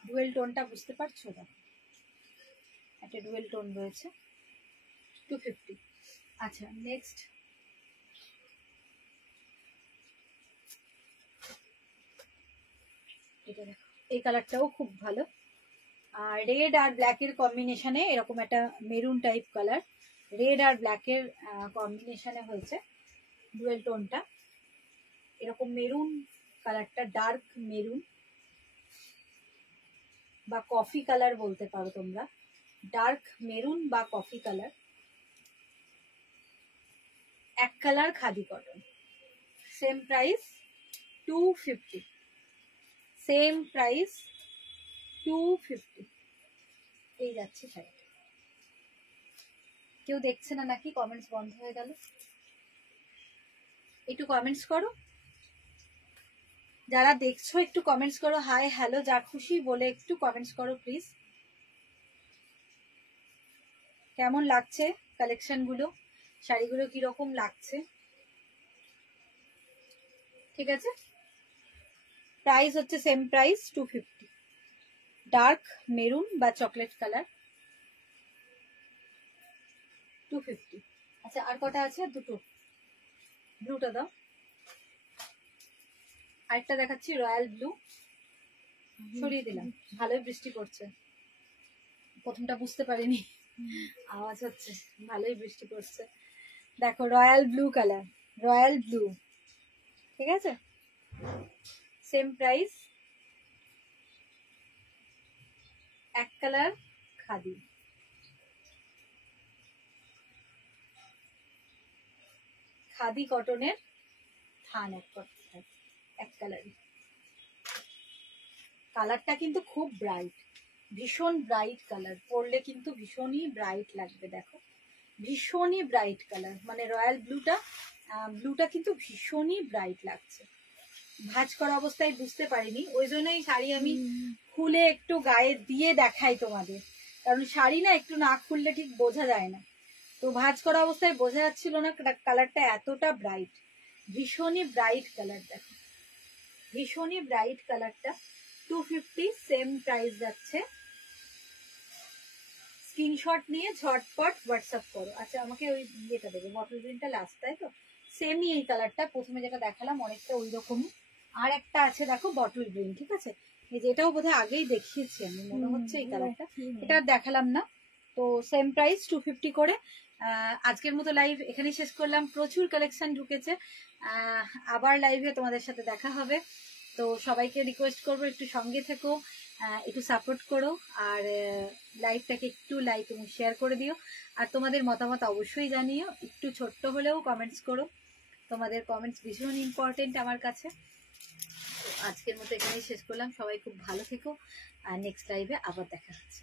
ডুয়েল টোনটা বুঝতে পারছো? দেখো একটা ডুয়েল টোন রয়েছে, 250। আচ্ছা নেক্সট এটা দেখো, এই কালারটাও খুব ভালো, আর রেড আর ব্ল্যাকের কম্বিনেশনে এরকম একটা মেরুন টাইপ কালার, রেড আর ব্ল্যাকের কম্বিনেশনে হয়েছে ডুয়েল টোনটা, এরকম মেরুন কালারটা, ডার্ক মেরুন বা কফি কালার বলতে পারো তোমরা, ডার্ক মেরুন বা কফি কালার, এক colour khadi cotton. Same price 250, same price 250। এই যাচ্ছে শাড়িটা। কেউ দেখছে না নাকি? কমেন্টস বন্ধ হয়ে গেল, একটু কমেন্টস করো, যারা দেখছো একটু কমেন্টস করো, হাই হ্যালো যা খুশি বলে একটু কমেন্টস করো প্লিজ। কেমন লাগছে কালেকশন গুলো, শাড়িগুলো কিরকম লাগছে? ঠিক আছে, প্রাইস হচ্ছে সেম প্রাইস 250, ডার্ক মেরুন বা চকলেট কালার 250। আচ্ছা আর কটা আছে? দুটো, ব্লুটা দাও। আরেকটা দেখাচ্ছি রয়্যাল ব্লু, সরিয়ে দিলাম, ভালোই বৃষ্টি পড়ছে, প্রথমটা বুঝতে পারিনি, আওয়াজ হচ্ছে, ভালোই বৃষ্টি পড়ছে। দেখো royal blue colour, royal blue, ঠিক আছে, সেম প্রাইস, এক কালার খাদি, খাদি কটনের থান এক কালারই, কালারটা কিন্তু খুব ব্রাইট, ভীষণ ব্রাইট কালার, পরলে কিন্তু ভীষণই ব্রাইট লাগবে। দেখো ভীষণই ব্রাইট কালার, মানে রয়্যাল ব্লুটা কিন্তু ভীষণই ব্রাইট লাগছে। ভাঁজ করা অবস্থায় বুঝতে পারিনি, ওই জন্যই শাড়ি আমি খুলে একটু গায়ে দিয়ে দেখাই তোমাদের, কারণ শাড়ি না একটু না খুললে ঠিক বোঝা যায় না। তো ভাঁজ করা অবস্থায় বোঝা যাচ্ছিল না কালারটা এতটা ব্রাইট, ভীষণই ব্রাইট কালার। দেখো ভীষণই ব্রাইট কালারটা, 250 সেম প্রাইস যাচ্ছে। স্ক্রিনশট নিয়ে ঝটপট হোয়াটসঅ্যাপ করো। আচ্ছা আমাকে ওই ইয়েটা দেবে, বটল গ্রিনটা লাস্ট, তাই তো? সেমই এই কালারটা, প্রথমে যেটা দেখালাম অনেকটা ওই রকমই। আর একটা আছে দেখো বটল গ্রিন, ঠিক আছে, এই যেটাও বোধহয় আগেই দেখিয়েছি আমি, মনে হচ্ছে এই কালারটা, এটা আর দেখালাম না। তো সেম প্রাইস 250 করে। আজকের মতো লাইভ এখানেই শেষ করলাম। প্রচুর কালেকশন ঢুকেছে, আবার লাইভে তোমাদের সাথে দেখা হবে। তো সবাইকে রিকোয়েস্ট করবো একটু সঙ্গে থেকো, একটু সাপোর্ট করো, আর লাইভটাকে একটু লাইক এবং শেয়ার করে দিও। আর তোমাদের মতামত অবশ্যই জানিও, একটু ছোট্ট হলেও কমেন্টস করো, তোমাদের কমেন্টস ভীষণ ইম্পর্টেন্ট আমার কাছে। আজকের মতো এখানেই শেষ করলাম, সবাই খুব ভালো থেকো, আর নেক্সট লাইভে আবার দেখা হচ্ছে।